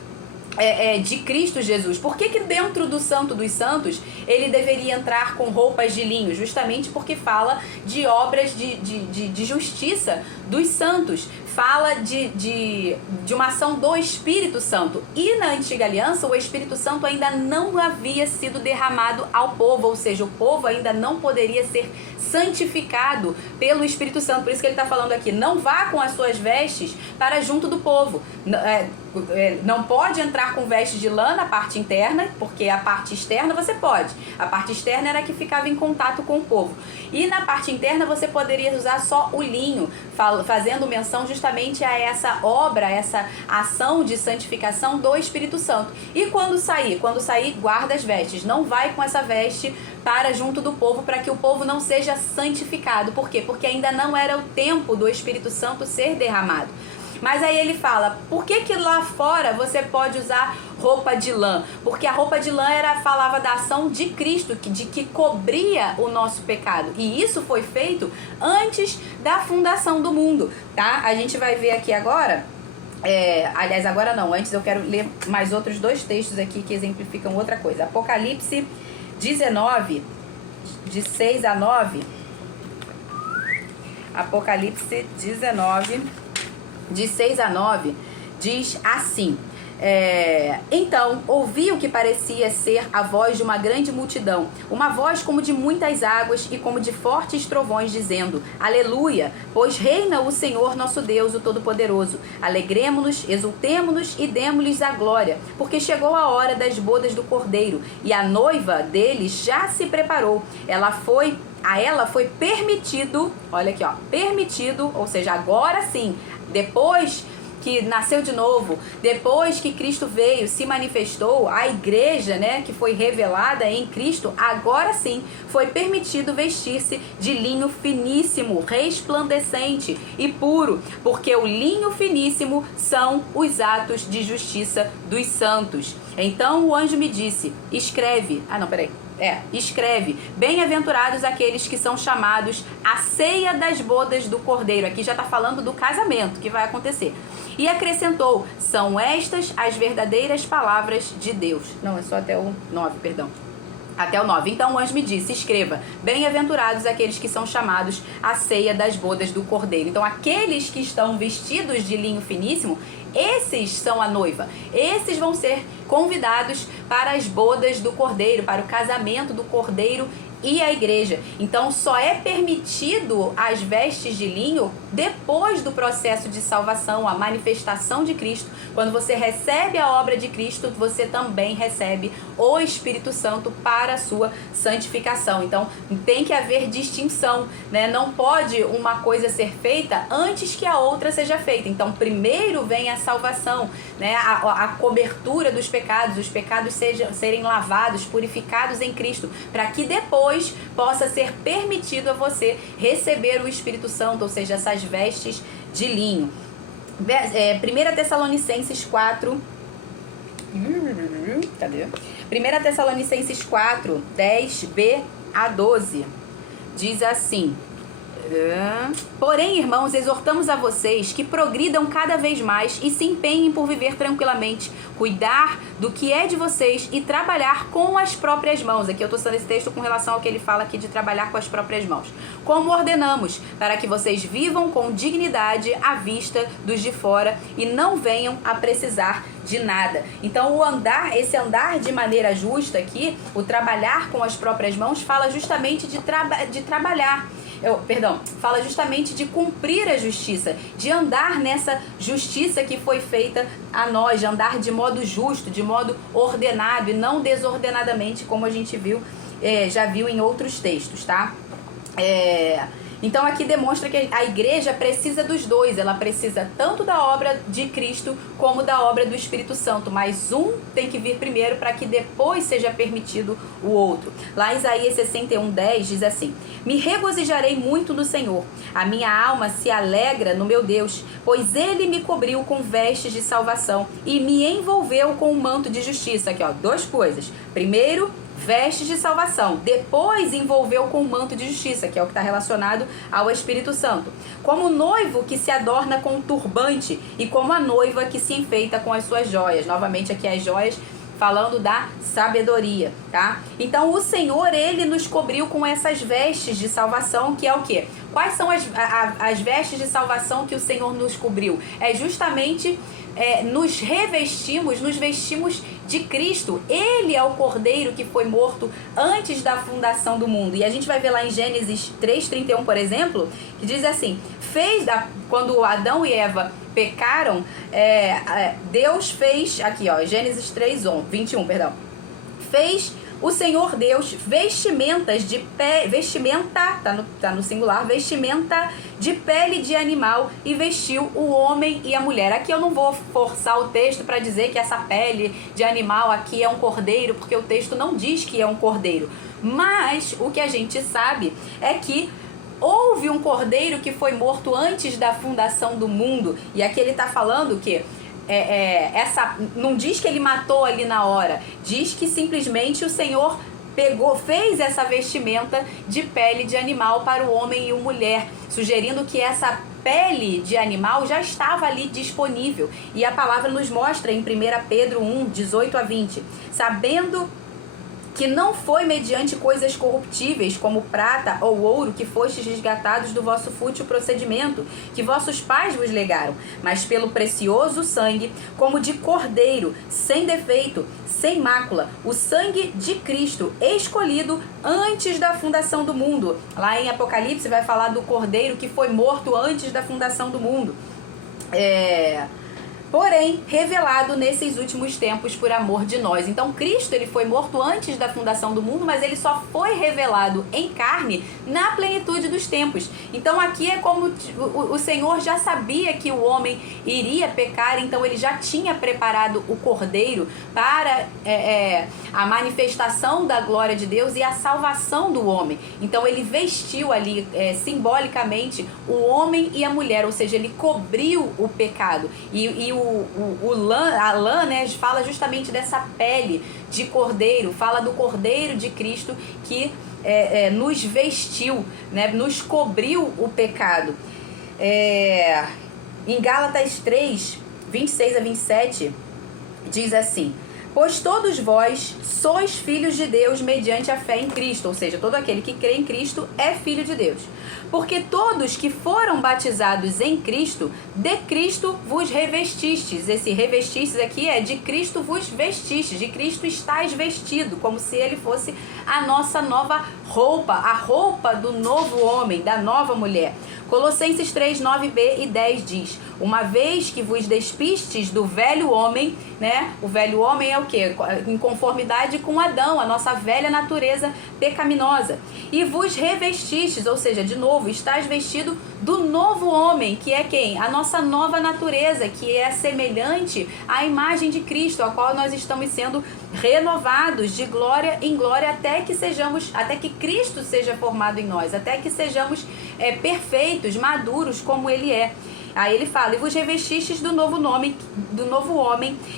de Cristo Jesus. Por que dentro do Santo dos Santos ele deveria entrar com roupas de linho? Justamente porque fala de obras de justiça dos santos. Fala de uma ação do Espírito Santo. E na antiga aliança o Espírito Santo ainda não havia sido derramado ao povo, ou seja, o povo ainda não poderia ser santificado pelo Espírito Santo. Por isso que ele está falando aqui: não vá com as suas vestes para junto do povo. Não pode entrar com vestes de lã na parte interna, porque a parte externa você pode. A parte externa era a que ficava em contato com o povo. E na parte interna você poderia usar só o linho, fazendo menção justamente a essa obra, essa ação de santificação do Espírito Santo. E quando sair, guarda as vestes. Não vai com essa veste para junto do povo, para que o povo não seja santificado. Por quê? Porque ainda não era o tempo do Espírito Santo ser derramado. Mas aí ele fala: por que lá fora você pode usar roupa de lã? Porque a roupa de lã falava da ação de Cristo, de que cobria o nosso pecado. E isso foi feito antes da fundação do mundo, tá? A gente vai ver aqui agora. Aliás, agora não. Antes eu quero ler mais outros dois textos aqui que exemplificam outra coisa. Apocalipse 19, de 6 a 9. Apocalipse 19... de 6 a 9, diz assim: então ouvi o que parecia ser a voz de uma grande multidão, uma voz como de muitas águas e como de fortes trovões, dizendo: Aleluia, pois reina o Senhor nosso Deus, o Todo-Poderoso. Alegremo-nos, exultemo-nos e demo-lhes a glória, porque chegou a hora das bodas do Cordeiro, e a noiva dele já se preparou. A ela foi permitido, olha aqui, ó, permitido, ou seja, agora sim, depois que nasceu de novo, depois que Cristo veio, se manifestou, a igreja, né, que foi revelada em Cristo, agora sim foi permitido vestir-se de linho finíssimo, resplandecente e puro, porque o linho finíssimo são os atos de justiça dos santos. Então o anjo me disse: escreve, escreve, bem-aventurados aqueles que são chamados à ceia das bodas do Cordeiro. Aqui já está falando do casamento que vai acontecer. E acrescentou: são estas as verdadeiras palavras de Deus. Não, é só até o 9, perdão. Até o 9. Então o anjo me disse: escreva, bem-aventurados aqueles que são chamados à ceia das bodas do Cordeiro. Então aqueles que estão vestidos de linho finíssimo, esses são a noiva. Esses vão ser convidados para as bodas do Cordeiro, para o casamento do Cordeiro e a igreja. Então só é permitido as vestes de linho depois do processo de salvação, a manifestação de Cristo. Quando você recebe a obra de Cristo, você também recebe o Espírito Santo para a sua santificação. Então tem que haver distinção, né? Não pode uma coisa ser feita antes que a outra seja feita. Então primeiro vem a salvação, né? A cobertura dos pecados, os pecados serem lavados, purificados em Cristo, para que depois possa ser permitido a você receber o Espírito Santo, ou seja, essas vestes de linho. 1 Tessalonicenses 4, cadê? 1 Tessalonicenses 4, 10b a 12, diz assim: porém, irmãos, exortamos a vocês que progridam cada vez mais e se empenhem por viver tranquilamente, cuidar do que é de vocês e trabalhar com as próprias mãos. Aqui eu estou citando esse texto com relação ao que ele fala aqui de trabalhar com as próprias mãos. Como ordenamos, para que vocês vivam com dignidade à vista dos de fora e não venham a precisar de nada. Então esse andar de maneira justa aqui, o trabalhar com as próprias mãos, fala justamente de trabalhar. fala justamente de cumprir a justiça, de andar nessa justiça que foi feita a nós, de andar de modo justo, de modo ordenado e não desordenadamente, como a gente já viu em outros textos, tá? Então aqui demonstra que a igreja precisa dos dois, ela precisa tanto da obra de Cristo como da obra do Espírito Santo, mas um tem que vir primeiro para que depois seja permitido o outro. Lá em Isaías 61:10 diz assim: me regozijarei muito no Senhor, a minha alma se alegra no meu Deus, pois ele me cobriu com vestes de salvação e me envolveu com um manto de justiça. Aqui ó, duas coisas. Primeiro, vestes de salvação, depois envolveu com o manto de justiça, que é o que está relacionado ao Espírito Santo. Como o noivo que se adorna com um turbante e como a noiva que se enfeita com as suas joias. Novamente aqui as joias falando da sabedoria, tá? Então o Senhor, ele nos cobriu com essas vestes de salvação, que é o quê? Quais são as vestes de salvação que o Senhor nos cobriu? É justamente nos vestimos de Cristo. Ele é o Cordeiro que foi morto antes da fundação do mundo. E a gente vai ver lá em Gênesis 3:31, por exemplo, que diz assim: quando Adão e Eva pecaram, Deus fez, aqui ó, Gênesis 3:21, perdão, fez o Senhor Deus vestimentas de vestimenta, tá no singular, vestimenta de pele de animal e vestiu o homem e a mulher. Aqui eu não vou forçar o texto para dizer que essa pele de animal aqui é um cordeiro, porque o texto não diz que é um cordeiro. Mas o que a gente sabe é que houve um cordeiro que foi morto antes da fundação do mundo. E aqui ele está falando que não diz que ele matou ali na hora, diz que simplesmente o Senhor fez essa vestimenta de pele de animal para o homem e a mulher, sugerindo que essa pele de animal já estava ali disponível. E a palavra nos mostra em 1 Pedro 1:18-20, sabendo que não foi mediante coisas corruptíveis, como prata ou ouro, que fostes resgatados do vosso fútil procedimento, que vossos pais vos legaram, mas pelo precioso sangue, como de cordeiro, sem defeito, sem mácula, o sangue de Cristo, escolhido antes da fundação do mundo. Lá em Apocalipse vai falar do cordeiro que foi morto antes da fundação do mundo. Porém, revelado nesses últimos tempos por amor de nós. Então, Cristo, ele foi morto antes da fundação do mundo, mas ele só foi revelado em carne na plenitude dos tempos. Então, aqui é como o Senhor já sabia que o homem iria pecar, então ele já tinha preparado o cordeiro para a manifestação da glória de Deus e a salvação do homem. Então, ele vestiu ali simbolicamente o homem e a mulher, ou seja, ele cobriu o pecado. A lã, né, fala justamente dessa pele de cordeiro, fala do cordeiro de Cristo que nos vestiu, né, nos cobriu o pecado. Em Gálatas 3:26-27 diz assim: pois todos vós sois filhos de Deus mediante a fé em Cristo, ou seja, todo aquele que crê em Cristo é filho de Deus. Porque todos que foram batizados em Cristo, de Cristo vos revestistes. Esse revestistes aqui é de Cristo vos vestistes, de Cristo estáis vestido, como se ele fosse a nossa nova roupa, a roupa do novo homem, da nova mulher. Colossenses 3:9b e 10 diz: uma vez que vos despistes do velho homem, né? O velho homem é o quê? Em conformidade com Adão, a nossa velha natureza pecaminosa. E vos revestistes, ou seja, de novo, estás vestido do novo homem, que é quem? A nossa nova natureza, que é semelhante à imagem de Cristo, a qual nós estamos sendo renovados de glória em glória até que Cristo seja formado em nós, até que sejamos perfeitos, maduros como ele é. Aí ele fala: e vos revestistes do novo homem,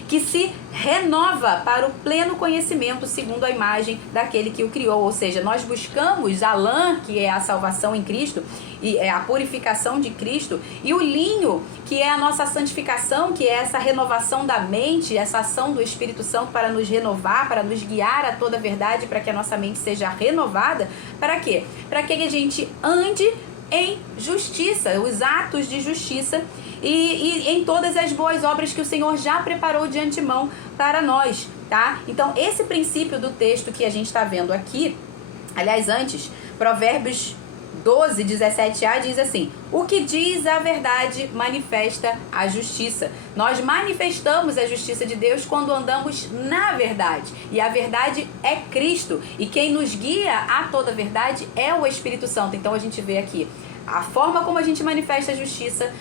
que se renova para o pleno conhecimento segundo a imagem daquele que o criou. Ou seja, nós buscamos a lã, que é a salvação em Cristo, e é a purificação de Cristo, e o linho, que é a nossa santificação, que é essa renovação da mente, essa ação do Espírito Santo para nos renovar, para nos guiar a toda a verdade, para que a nossa mente seja renovada. Para quê? Para que a gente ande em justiça, os atos de justiça e em todas as boas obras que o Senhor já preparou de antemão para nós, tá? Então, esse princípio do texto que a gente está vendo aqui, aliás, antes, Provérbios 12, 17a diz assim: o que diz a verdade manifesta a justiça. Nós manifestamos a justiça de Deus quando andamos na verdade. E a verdade é Cristo. E quem nos guia a toda a verdade é o Espírito Santo. Então a gente vê aqui a forma como a gente manifesta a justiça,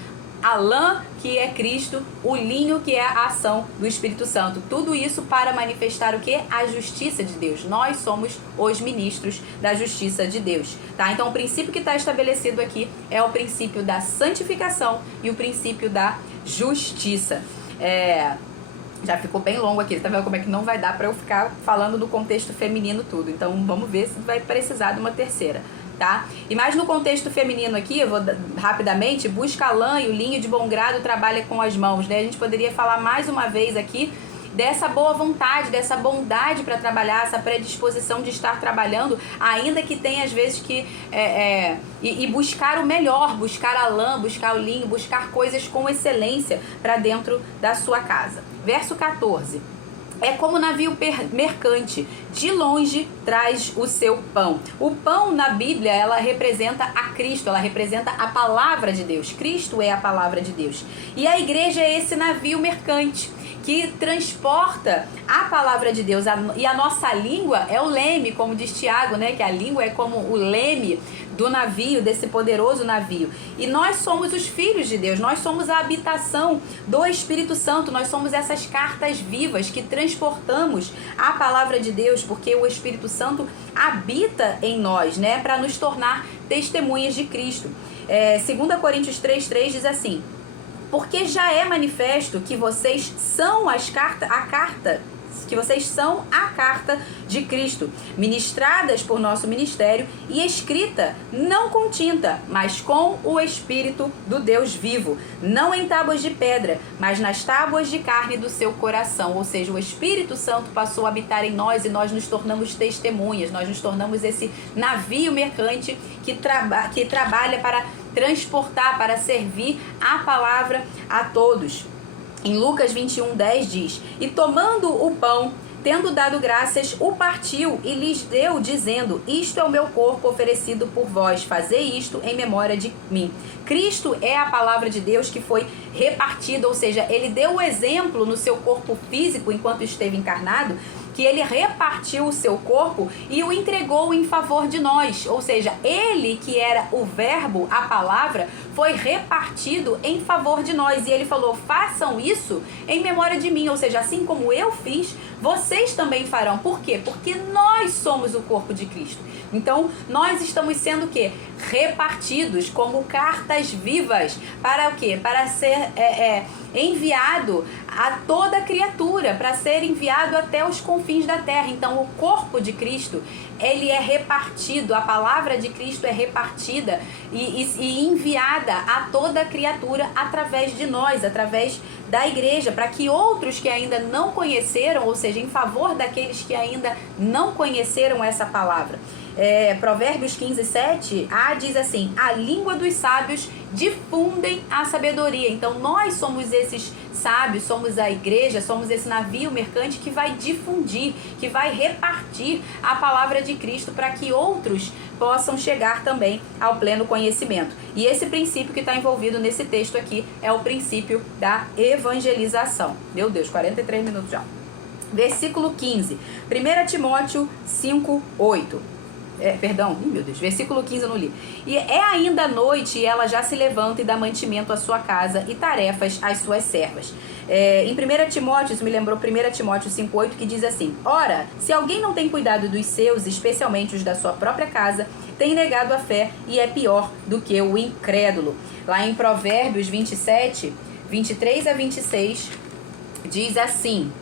a lã, que é Cristo, o linho, que é a ação do Espírito Santo. Tudo isso para manifestar o quê? A justiça de Deus. Nós somos os ministros da justiça de Deus, tá? Então o princípio que está estabelecido aqui é o princípio da santificação e o princípio da justiça. Já ficou bem longo aqui, tá vendo como é que não vai dar para eu ficar falando do contexto feminino tudo. Então vamos ver se vai precisar de uma terceira. Tá? E mais no contexto feminino aqui, eu vou rapidamente, busca a lã e o linho de bom grado trabalha com as mãos, né? A gente poderia falar mais uma vez aqui dessa boa vontade, dessa bondade para trabalhar, essa predisposição de estar trabalhando, ainda que tenha às vezes que e buscar o melhor, buscar a lã, buscar o linho, buscar coisas com excelência para dentro da sua casa. Verso 14. É como navio mercante, de longe traz o seu pão. O pão na Bíblia, ela representa a Cristo, ela representa a palavra de Deus. Cristo é a palavra de Deus. E a igreja é esse navio mercante que transporta a palavra de Deus. E a nossa língua é o leme, como diz Tiago, né? Que a língua é como o leme do navio, desse poderoso navio. E nós somos os filhos de Deus, nós somos a habitação do Espírito Santo, nós somos essas cartas vivas que transportamos a palavra de Deus, porque o Espírito Santo habita em nós, né? Para nos tornar testemunhas de Cristo. 2 Coríntios 3:3 diz assim: porque já é manifesto que vocês são que vocês são a carta de Cristo, ministradas por nosso ministério e escrita não com tinta, mas com o Espírito do Deus vivo, não em tábuas de pedra, mas nas tábuas de carne do seu coração. Ou seja, o Espírito Santo passou a habitar em nós e nós nos tornamos testemunhas, nós nos tornamos esse navio mercante que trabalha para transportar, para servir a palavra a todos. Em Lucas 21:10 diz: e tomando o pão, tendo dado graças, o partiu e lhes deu, dizendo: isto é o meu corpo oferecido por vós, fazei isto em memória de mim. Cristo é a palavra de Deus que foi repartida, ou seja, ele deu o exemplo no seu corpo físico enquanto esteve encarnado, que ele repartiu o seu corpo e o entregou em favor de nós. Ou seja, ele que era o verbo, a palavra, foi repartido em favor de nós. E ele falou: façam isso em memória de mim. Ou seja, assim como eu fiz, vocês também farão. Por quê? Porque nós somos o corpo de Cristo. Então, nós estamos sendo o quê? Repartidos como cartas vivas. Para o quê? Para ser enviado a toda criatura, para ser enviado até os confins da terra. Então, o corpo de Cristo, ele é repartido, a palavra de Cristo é repartida e enviada a toda criatura através de nós, através da igreja, para que outros que ainda não conheceram, ou seja, em favor daqueles que ainda não conheceram essa palavra. Provérbios 15:7 diz assim: a língua dos sábios difundem a sabedoria. Então nós somos esses sábios, somos a igreja, somos esse navio mercante que vai difundir, que vai repartir a palavra de Cristo para que outros possam chegar também ao pleno conhecimento. E esse princípio que está envolvido nesse texto aqui é o princípio da evangelização. Meu Deus, 43 minutos já. Versículo 15, 1 Timóteo 5:8. Meu Deus, versículo 15 eu não li. E é ainda noite e ela já se levanta e dá mantimento à sua casa e tarefas às suas servas. Em 1 Timóteo, isso me lembrou 1 Timóteo 5:8, que diz assim: ora, se alguém não tem cuidado dos seus, especialmente os da sua própria casa, tem negado a fé e é pior do que o incrédulo. Lá em Provérbios 27, 23 a 26, diz assim: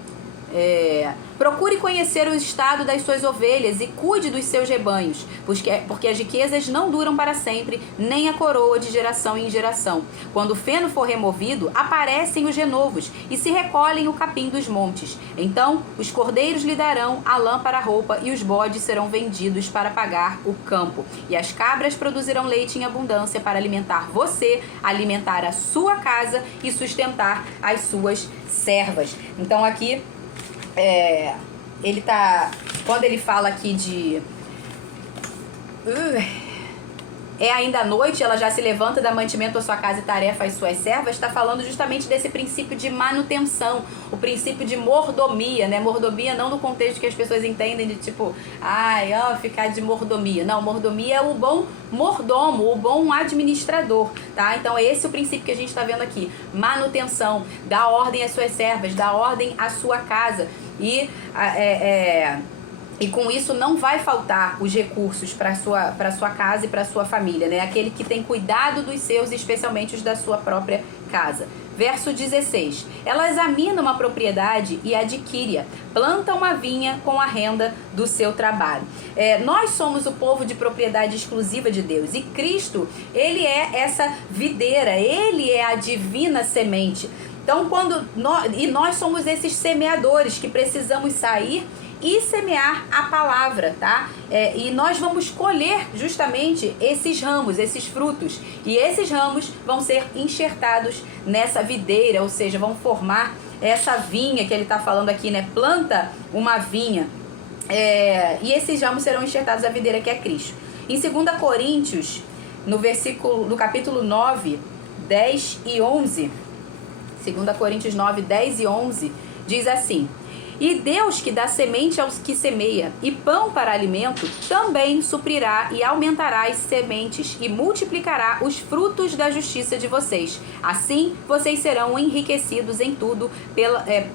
procure conhecer o estado das suas ovelhas e cuide dos seus rebanhos, porque as riquezas não duram para sempre, nem a coroa de geração em geração. Quando o feno for removido, aparecem os renovos e se recolhem o capim dos montes. Então os cordeiros lhe darão a lã para a roupa e os bodes serão vendidos para pagar o campo. E as cabras produzirão leite em abundância para alimentar você, alimentar a sua casa e sustentar as suas servas. Então aqui quando ele fala aqui de é ainda à noite, ela já se levanta, dá mantimento à sua casa e tarefa às suas servas, está falando justamente desse princípio de manutenção, o princípio de mordomia, né? Mordomia não no contexto que as pessoas entendem de tipo, ficar de mordomia. Não, mordomia é o bom mordomo, o bom administrador, tá? Então esse é o princípio que a gente está vendo aqui, manutenção, dá ordem às suas servas, dá ordem à sua casa e com isso não vai faltar os recursos para sua casa e para sua família, né? Aquele que tem cuidado dos seus, especialmente os da sua própria casa. Verso 16. Ela examina uma propriedade e adquire-a, planta uma vinha com a renda do seu trabalho. Nós somos o povo de propriedade exclusiva de Deus e Cristo, ele é essa videira, ele é a divina semente. Então, nós somos esses semeadores que precisamos sair e semear a palavra, tá? E nós vamos colher justamente esses ramos, esses frutos. E esses ramos vão ser enxertados nessa videira, ou seja, vão formar essa vinha que ele está falando aqui, né? Planta uma vinha. E esses ramos serão enxertados na videira que é Cristo. Em 2 Coríntios, no capítulo 9, 10 e 11, 2 Coríntios 9, 10 e 11, diz assim: E Deus que dá semente aos que semeia e pão para alimento, também suprirá e aumentará as sementes e multiplicará os frutos da justiça de vocês. Assim, vocês serão enriquecidos em tudo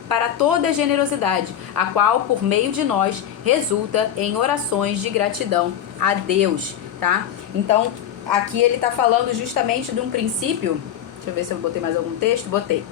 para toda generosidade, a qual, por meio de nós, resulta em orações de gratidão a Deus, tá? Então, aqui ele está falando justamente de um princípio. Deixa eu ver se eu botei mais algum texto. Botei.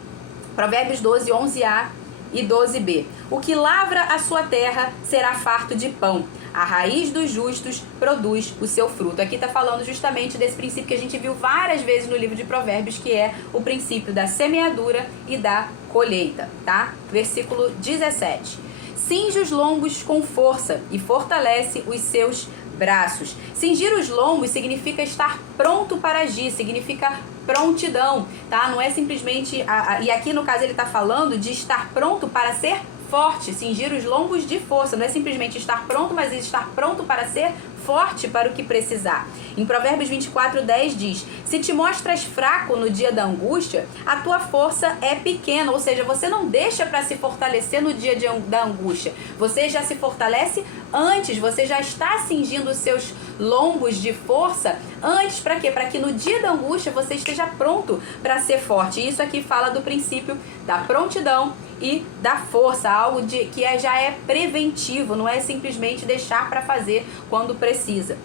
Provérbios 12, 11a e 12b. O que lavra a sua terra será farto de pão. A raiz dos justos produz o seu fruto. Aqui está falando justamente desse princípio que a gente viu várias vezes no livro de Provérbios, que é o princípio da semeadura e da colheita, tá? Versículo 17. Cinge os lombos com força e fortalece os seus braços. Cingir os lombos significa estar pronto para agir, significa prontidão, tá? Não é simplesmente... E aqui no caso ele está falando de estar pronto para ser forte, cingir os lombos de força. Não é simplesmente estar pronto, mas estar pronto para ser forte para o que precisar. Em Provérbios 24, 10 diz: se te mostras fraco no dia da angústia, a tua força é pequena. Ou seja, você não deixa para se fortalecer no dia da angústia. Você já se fortalece antes, você já está cingindo os seus lombos de força antes. Para quê? Para que no dia da angústia você esteja pronto para ser forte. E isso aqui fala do princípio da prontidão e da força, algo que já é preventivo, não é simplesmente deixar para fazer quando precisa.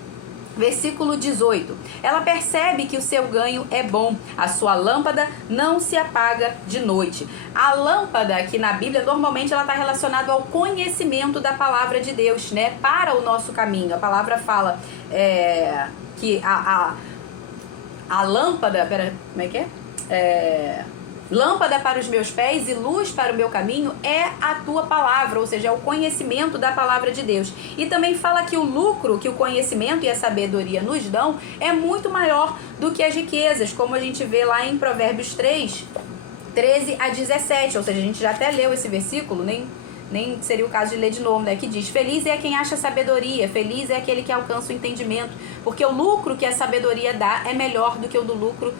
Versículo 18. Ela percebe que o seu ganho é bom, a sua lâmpada não se apaga de noite. A lâmpada aqui na Bíblia, normalmente ela está relacionada ao conhecimento da palavra de Deus, né? Para o nosso caminho. A palavra fala que a lâmpada... como é que é? Lâmpada para os meus pés e luz para o meu caminho é a tua palavra, ou seja, é o conhecimento da palavra de Deus. E também fala que o lucro que o conhecimento e a sabedoria nos dão é muito maior do que as riquezas, como a gente vê lá em Provérbios 3, 13 a 17, ou seja, a gente já até leu esse versículo, nem seria o caso de ler de novo, né? Que diz: feliz é quem acha sabedoria, feliz é aquele que alcança o entendimento, porque o lucro que a sabedoria dá é melhor do que o do lucro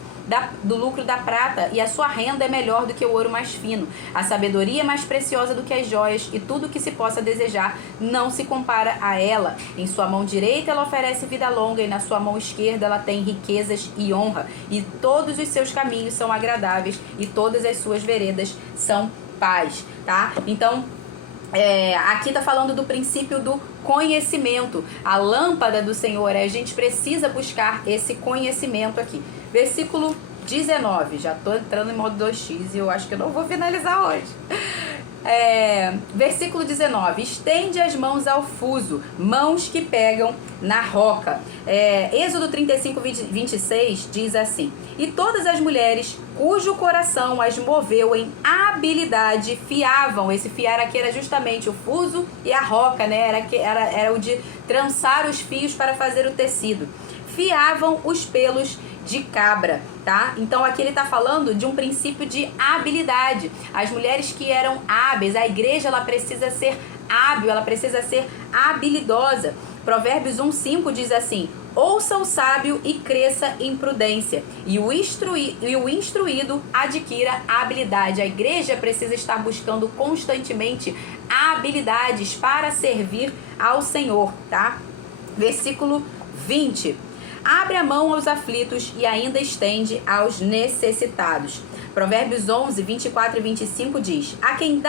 da prata, e a sua renda é melhor do que o ouro mais fino. A sabedoria é mais preciosa do que as joias, e tudo que se possa desejar não se compara a ela. Em sua mão direita ela oferece vida longa, e na sua mão esquerda ela tem riquezas e honra, e todos os seus caminhos são agradáveis, e todas as suas veredas são paz, tá? Então, aqui está falando do princípio do conhecimento. A lâmpada do Senhor, a gente precisa buscar esse conhecimento aqui. Versículo 19, já estou entrando em modo 2x e eu acho que eu não vou finalizar hoje. Versículo 19, estende as mãos ao fuso, mãos que pegam na roca. Êxodo 35, 26 diz assim: e todas as mulheres cujo coração as moveu em habilidade fiavam. Esse fiar aqui era justamente o fuso e a roca, né? Era o de trançar os fios para fazer o tecido. Fiavam os pelos de cabra, tá? Então aqui ele tá falando de um princípio de habilidade. As mulheres que eram hábeis, a igreja ela precisa ser hábil, ela precisa ser habilidosa. Provérbios 1:5 diz assim: ouça o sábio e cresça em prudência, e o instruído adquira habilidade. A igreja precisa estar buscando constantemente habilidades para servir ao Senhor, tá? Versículo 20. Abre a mão aos aflitos e ainda estende aos necessitados. Provérbios 11, 24 e 25 diz: a quem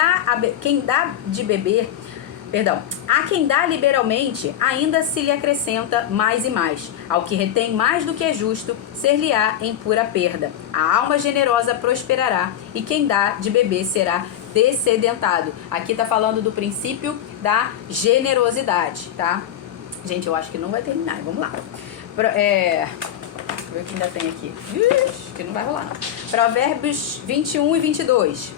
dá liberalmente, ainda se lhe acrescenta mais e mais. Ao que retém mais do que é justo, ser-lhe-á em pura perda. A alma generosa prosperará, e quem dá de beber será dessedentado. Aqui tá falando do princípio da generosidade, tá? Gente, eu acho que não vai terminar, vamos lá. Deixa eu ver o que ainda tem aqui. Ixi, que não vai rolar. Provérbios 21 e 22.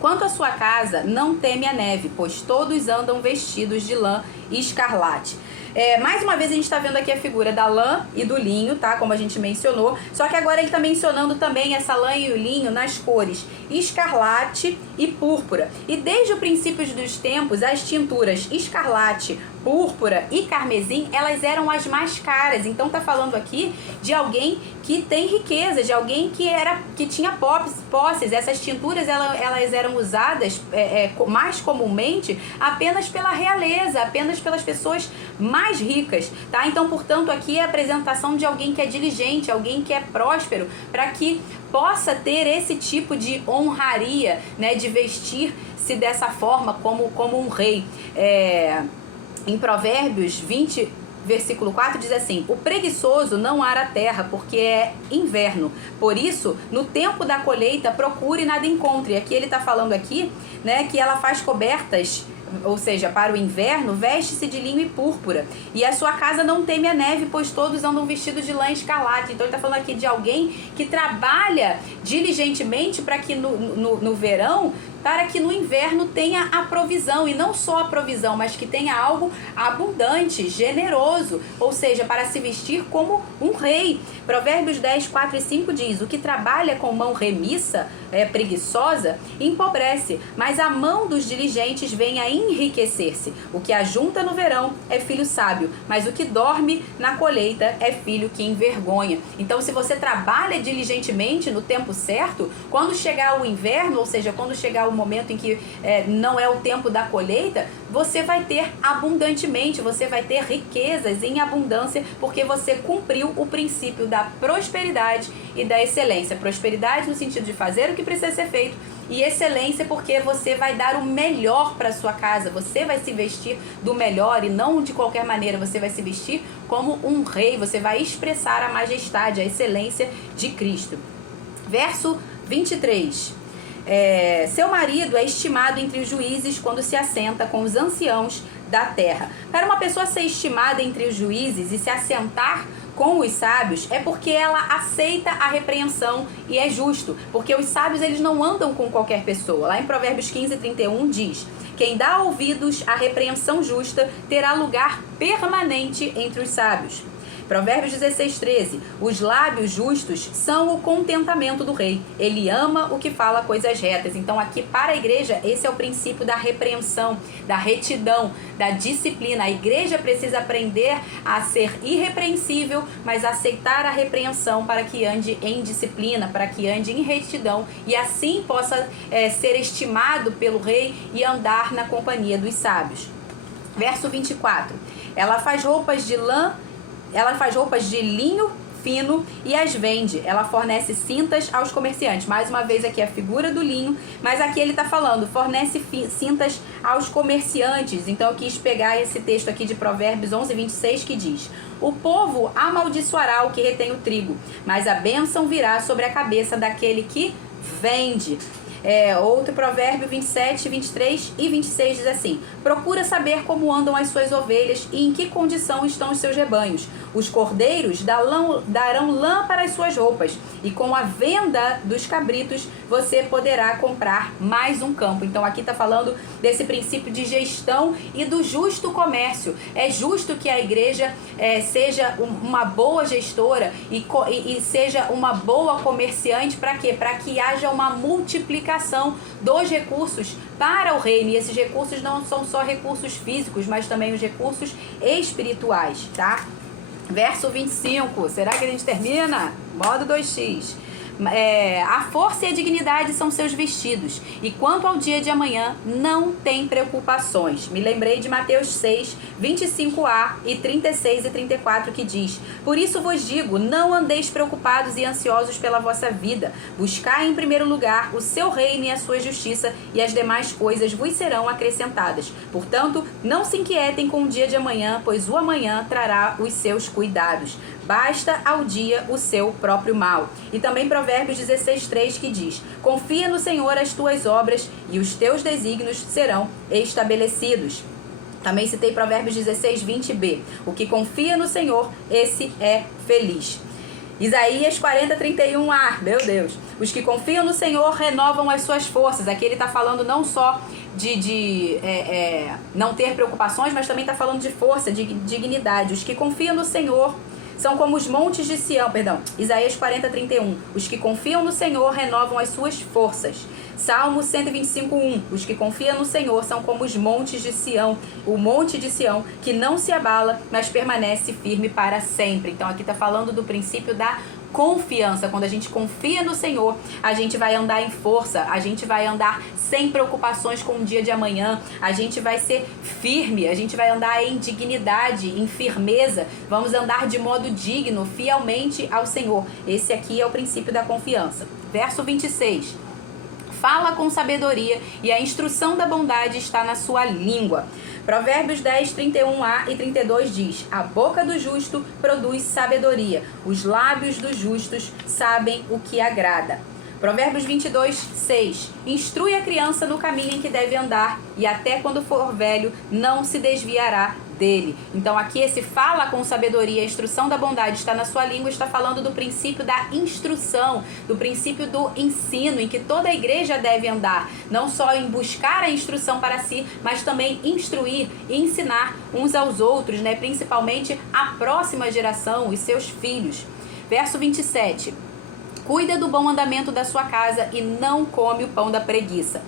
Quanto à sua casa, não teme a neve, pois todos andam vestidos de lã e escarlate. Mais uma vez a gente está vendo aqui a figura da lã e do linho, tá? Como a gente mencionou. Só que agora ele está mencionando também essa lã e o linho nas cores escarlate e púrpura. E desde o princípio dos tempos, as tinturas escarlate, púrpura e carmesim, elas eram as mais caras. Então tá falando aqui de alguém que tem riqueza, de alguém que tinha posses. Essas tinturas elas eram usadas mais comumente apenas pela realeza, apenas pelas pessoas mais ricas, tá? Então, portanto, aqui é a apresentação de alguém que é diligente, alguém que é próspero, para que possa ter esse tipo de honraria, né, de vestir-se dessa forma como um rei. Em Provérbios 20, versículo 4 diz assim: o preguiçoso não ara a terra, porque é inverno. Por isso, no tempo da colheita, procure e nada encontre. E aqui ele está falando aqui, né, que ela faz cobertas, ou seja, para o inverno, veste-se de linho e púrpura. E a sua casa não teme a neve, pois todos andam vestidos de lã escarlate. Então ele está falando aqui de alguém que trabalha diligentemente para que no verão, para que no inverno tenha a provisão, e não só a provisão, mas que tenha algo abundante, generoso, ou seja, para se vestir como um rei. Provérbios 10, 4 e 5 diz: o que trabalha com mão remissa, preguiçosa, empobrece, mas a mão dos diligentes vem a enriquecer-se. O que ajunta no verão é filho sábio, mas o que dorme na colheita é filho que envergonha. Então, se você trabalha diligentemente no tempo certo, quando chegar o inverno, ou seja, quando chegar o momento em que não é o tempo da colheita, você vai ter abundantemente, você vai ter riquezas em abundância, porque você cumpriu o princípio da prosperidade e da excelência. Prosperidade no sentido de fazer o que precisa ser feito, e excelência porque você vai dar o melhor para sua casa, você vai se vestir do melhor e não de qualquer maneira, você vai se vestir como um rei, você vai expressar a majestade, a excelência de Cristo. Verso 23. Seu marido é estimado entre os juízes quando se assenta com os anciãos da terra. Para uma pessoa ser estimada entre os juízes e se assentar com os sábios, é porque ela aceita a repreensão e é justo, porque os sábios eles não andam com qualquer pessoa. Lá em Provérbios 15, 31 diz: quem dá ouvidos à repreensão justa terá lugar permanente entre os sábios. Provérbios 16, 13. Os lábios justos são o contentamento do rei. Ele ama o que fala coisas retas. Então aqui para a igreja, esse é o princípio da repreensão, da retidão, da disciplina. A igreja precisa aprender a ser irrepreensível, mas aceitar a repreensão para que ande em disciplina, para que ande em retidão e assim possa ser estimado pelo rei e andar na companhia dos sábios. Verso 24. Ela faz roupas de linho fino e as vende. Ela fornece cintas aos comerciantes. Mais uma vez aqui a figura do linho, mas aqui ele está falando, fornece cintas aos comerciantes. Então eu quis pegar esse texto aqui de Provérbios 11, 26, que diz: o povo amaldiçoará o que retém o trigo, mas a bênção virá sobre a cabeça daquele que vende. Outro provérbio 27, 23 e 26 diz assim: procura saber como andam as suas ovelhas e em que condição estão os seus rebanhos. Os cordeiros darão lã para as suas roupas, e com a venda dos cabritos você poderá comprar mais um campo. Então aqui está falando desse princípio de gestão e do justo comércio. É justo que a igreja seja uma boa gestora e seja uma boa comerciante. Para quê? Para que haja uma multiplicação dos recursos para o reino. E esses recursos não são só recursos físicos, mas também os recursos espirituais, tá? Verso 25, será que a gente termina? Modo 2x. A força e a dignidade são seus vestidos, e quanto ao dia de amanhã, não tem preocupações. Me lembrei de Mateus 6, 25a e 36 e 34, que diz: por isso vos digo, não andeis preocupados e ansiosos pela vossa vida. Buscai em primeiro lugar o seu reino e a sua justiça, e as demais coisas vos serão acrescentadas. Portanto, não se inquietem com o dia de amanhã, pois o amanhã trará os seus cuidados. Basta ao dia o seu próprio mal. E também Provérbios 16:3, que diz: confia no Senhor as tuas obras e os teus desígnios serão estabelecidos. Também citei Provérbios 16:20b. O que confia no Senhor, esse é feliz. Isaías 40:31a. Meu Deus. Os que confiam no Senhor renovam as suas forças. Aqui ele está falando não só de não ter preocupações, mas também está falando de força, de dignidade. Os que confiam no Senhor são como os montes de Sião, Isaías 40:31. Os que confiam no Senhor renovam as suas forças. Salmo 125:1. Os que confiam no Senhor são como os montes de Sião, o monte de Sião que não se abala, mas permanece firme para sempre. Então aqui está falando do princípio da confiança. Quando a gente confia no Senhor, a gente vai andar em força, a gente vai andar sem preocupações com o dia de amanhã, a gente vai ser firme, a gente vai andar em dignidade, em firmeza, vamos andar de modo digno, fielmente ao Senhor. Esse aqui é o princípio da confiança. Verso 26. Fala com sabedoria e a instrução da bondade está na sua língua. Provérbios 10, 31a e 32 diz: a boca do justo produz sabedoria, os lábios dos justos sabem o que agrada. Provérbios 22, 6. Instrui a criança no caminho em que deve andar, e até quando for velho não se desviará dele. Então aqui esse fala com sabedoria, a instrução da bondade está na sua língua, está falando do princípio da instrução, do princípio do ensino, em que toda a igreja deve andar, não só em buscar a instrução para si, mas também instruir e ensinar uns aos outros, né? Principalmente a próxima geração, os seus filhos. Verso 27. Cuida do bom andamento da sua casa e não come o pão da preguiça.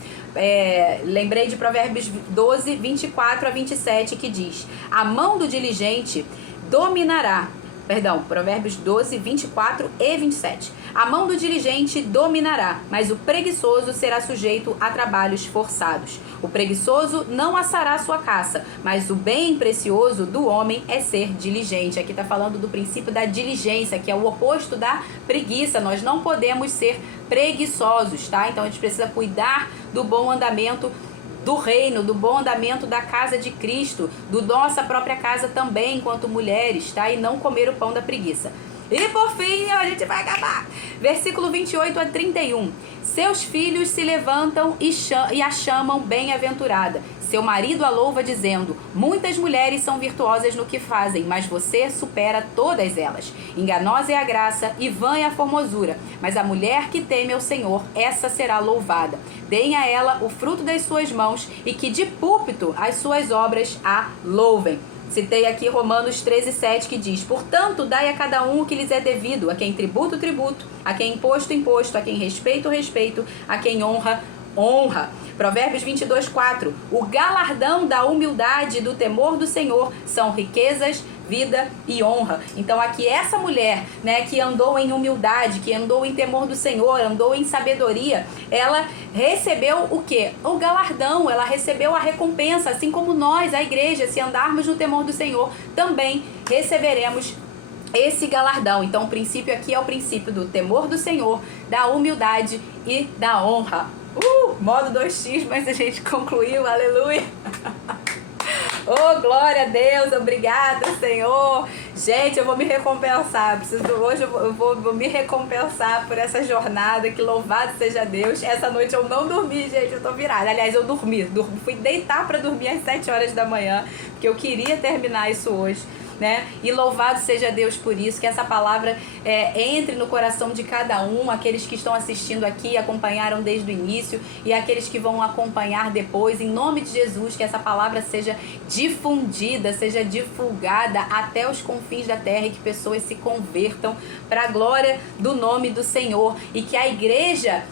Lembrei de Provérbios 12, 24 a 27, que diz: a mão do diligente dominará. Provérbios 12, 24 e 27. A mão do diligente dominará, mas o preguiçoso será sujeito a trabalhos forçados. O preguiçoso não assará sua caça, mas o bem precioso do homem é ser diligente. Aqui está falando do princípio da diligência, que é o oposto da preguiça. Nós não podemos ser preguiçosos, tá? Então a gente precisa cuidar do bom andamento do reino, do bom andamento da casa de Cristo, do nossa própria casa também, enquanto mulheres, tá? E não comer o pão da preguiça. E por fim, a gente vai acabar. Versículo 28 a 31. Seus filhos se levantam e a chamam bem-aventurada. Seu marido a louva dizendo: muitas mulheres são virtuosas no que fazem, mas você supera todas elas. Enganosa é a graça e vã é a formosura, mas a mulher que teme ao Senhor, essa será louvada. Deem a ela o fruto das suas mãos e que de púlpito as suas obras a louvem. Citei aqui Romanos 13:7, que diz: portanto, dai a cada um o que lhes é devido, a quem tributo, tributo, a quem imposto, imposto, a quem respeito, respeito, a quem honra, honra. Provérbios 22:4. O galardão da humildade e do temor do Senhor são riquezas, vida e honra. Então aqui essa mulher, né, que andou em humildade, que andou em temor do Senhor, andou em sabedoria, ela recebeu o quê? O galardão, ela recebeu a recompensa, assim como nós, a igreja, se andarmos no temor do Senhor, também receberemos esse galardão. Então o princípio aqui é o princípio do temor do Senhor, da humildade e da honra. Modo 2x, mas a gente concluiu, aleluia. Oh, glória a Deus, obrigada, Senhor. Gente, eu vou me recompensar. Hoje eu vou me recompensar por essa jornada. Que louvado seja Deus. Essa noite eu não dormi, gente, eu tô virada. Aliás, eu fui deitar pra dormir às 7 horas da manhã, porque eu queria terminar isso hoje, né? E louvado seja Deus por isso, que essa palavra entre no coração de cada um, aqueles que estão assistindo aqui, acompanharam desde o início, e aqueles que vão acompanhar depois, em nome de Jesus, que essa palavra seja difundida, seja divulgada até os confins da terra, e que pessoas se convertam para a glória do nome do Senhor, e que a igreja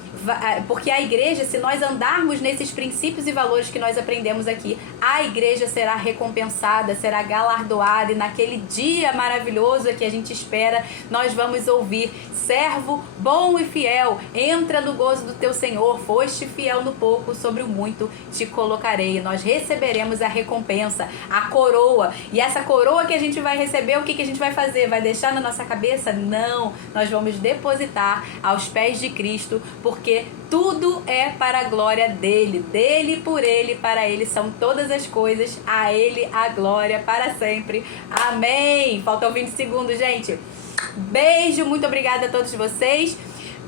porque a igreja, se nós andarmos nesses princípios e valores que nós aprendemos aqui, a igreja será recompensada, será galardoada, e naquele dia maravilhoso que a gente espera, nós vamos ouvir: servo bom e fiel, entra no gozo do teu Senhor, foste fiel no pouco, sobre o muito te colocarei. Nós receberemos a recompensa, a coroa, e essa coroa que a gente vai receber, o que a gente vai fazer? Vai deixar na nossa cabeça? Não, nós vamos depositar aos pés de Cristo, porque tudo é para a glória dele, por ele, para ele são todas as coisas, a ele a glória para sempre. Amém. Faltam 20 segundos, gente. Beijo, muito obrigada a todos vocês.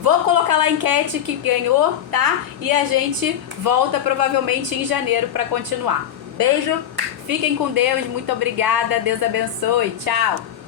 Vou colocar lá a enquete que ganhou, tá? E a gente volta provavelmente em janeiro para continuar. Beijo, fiquem com Deus, muito obrigada, Deus abençoe, tchau!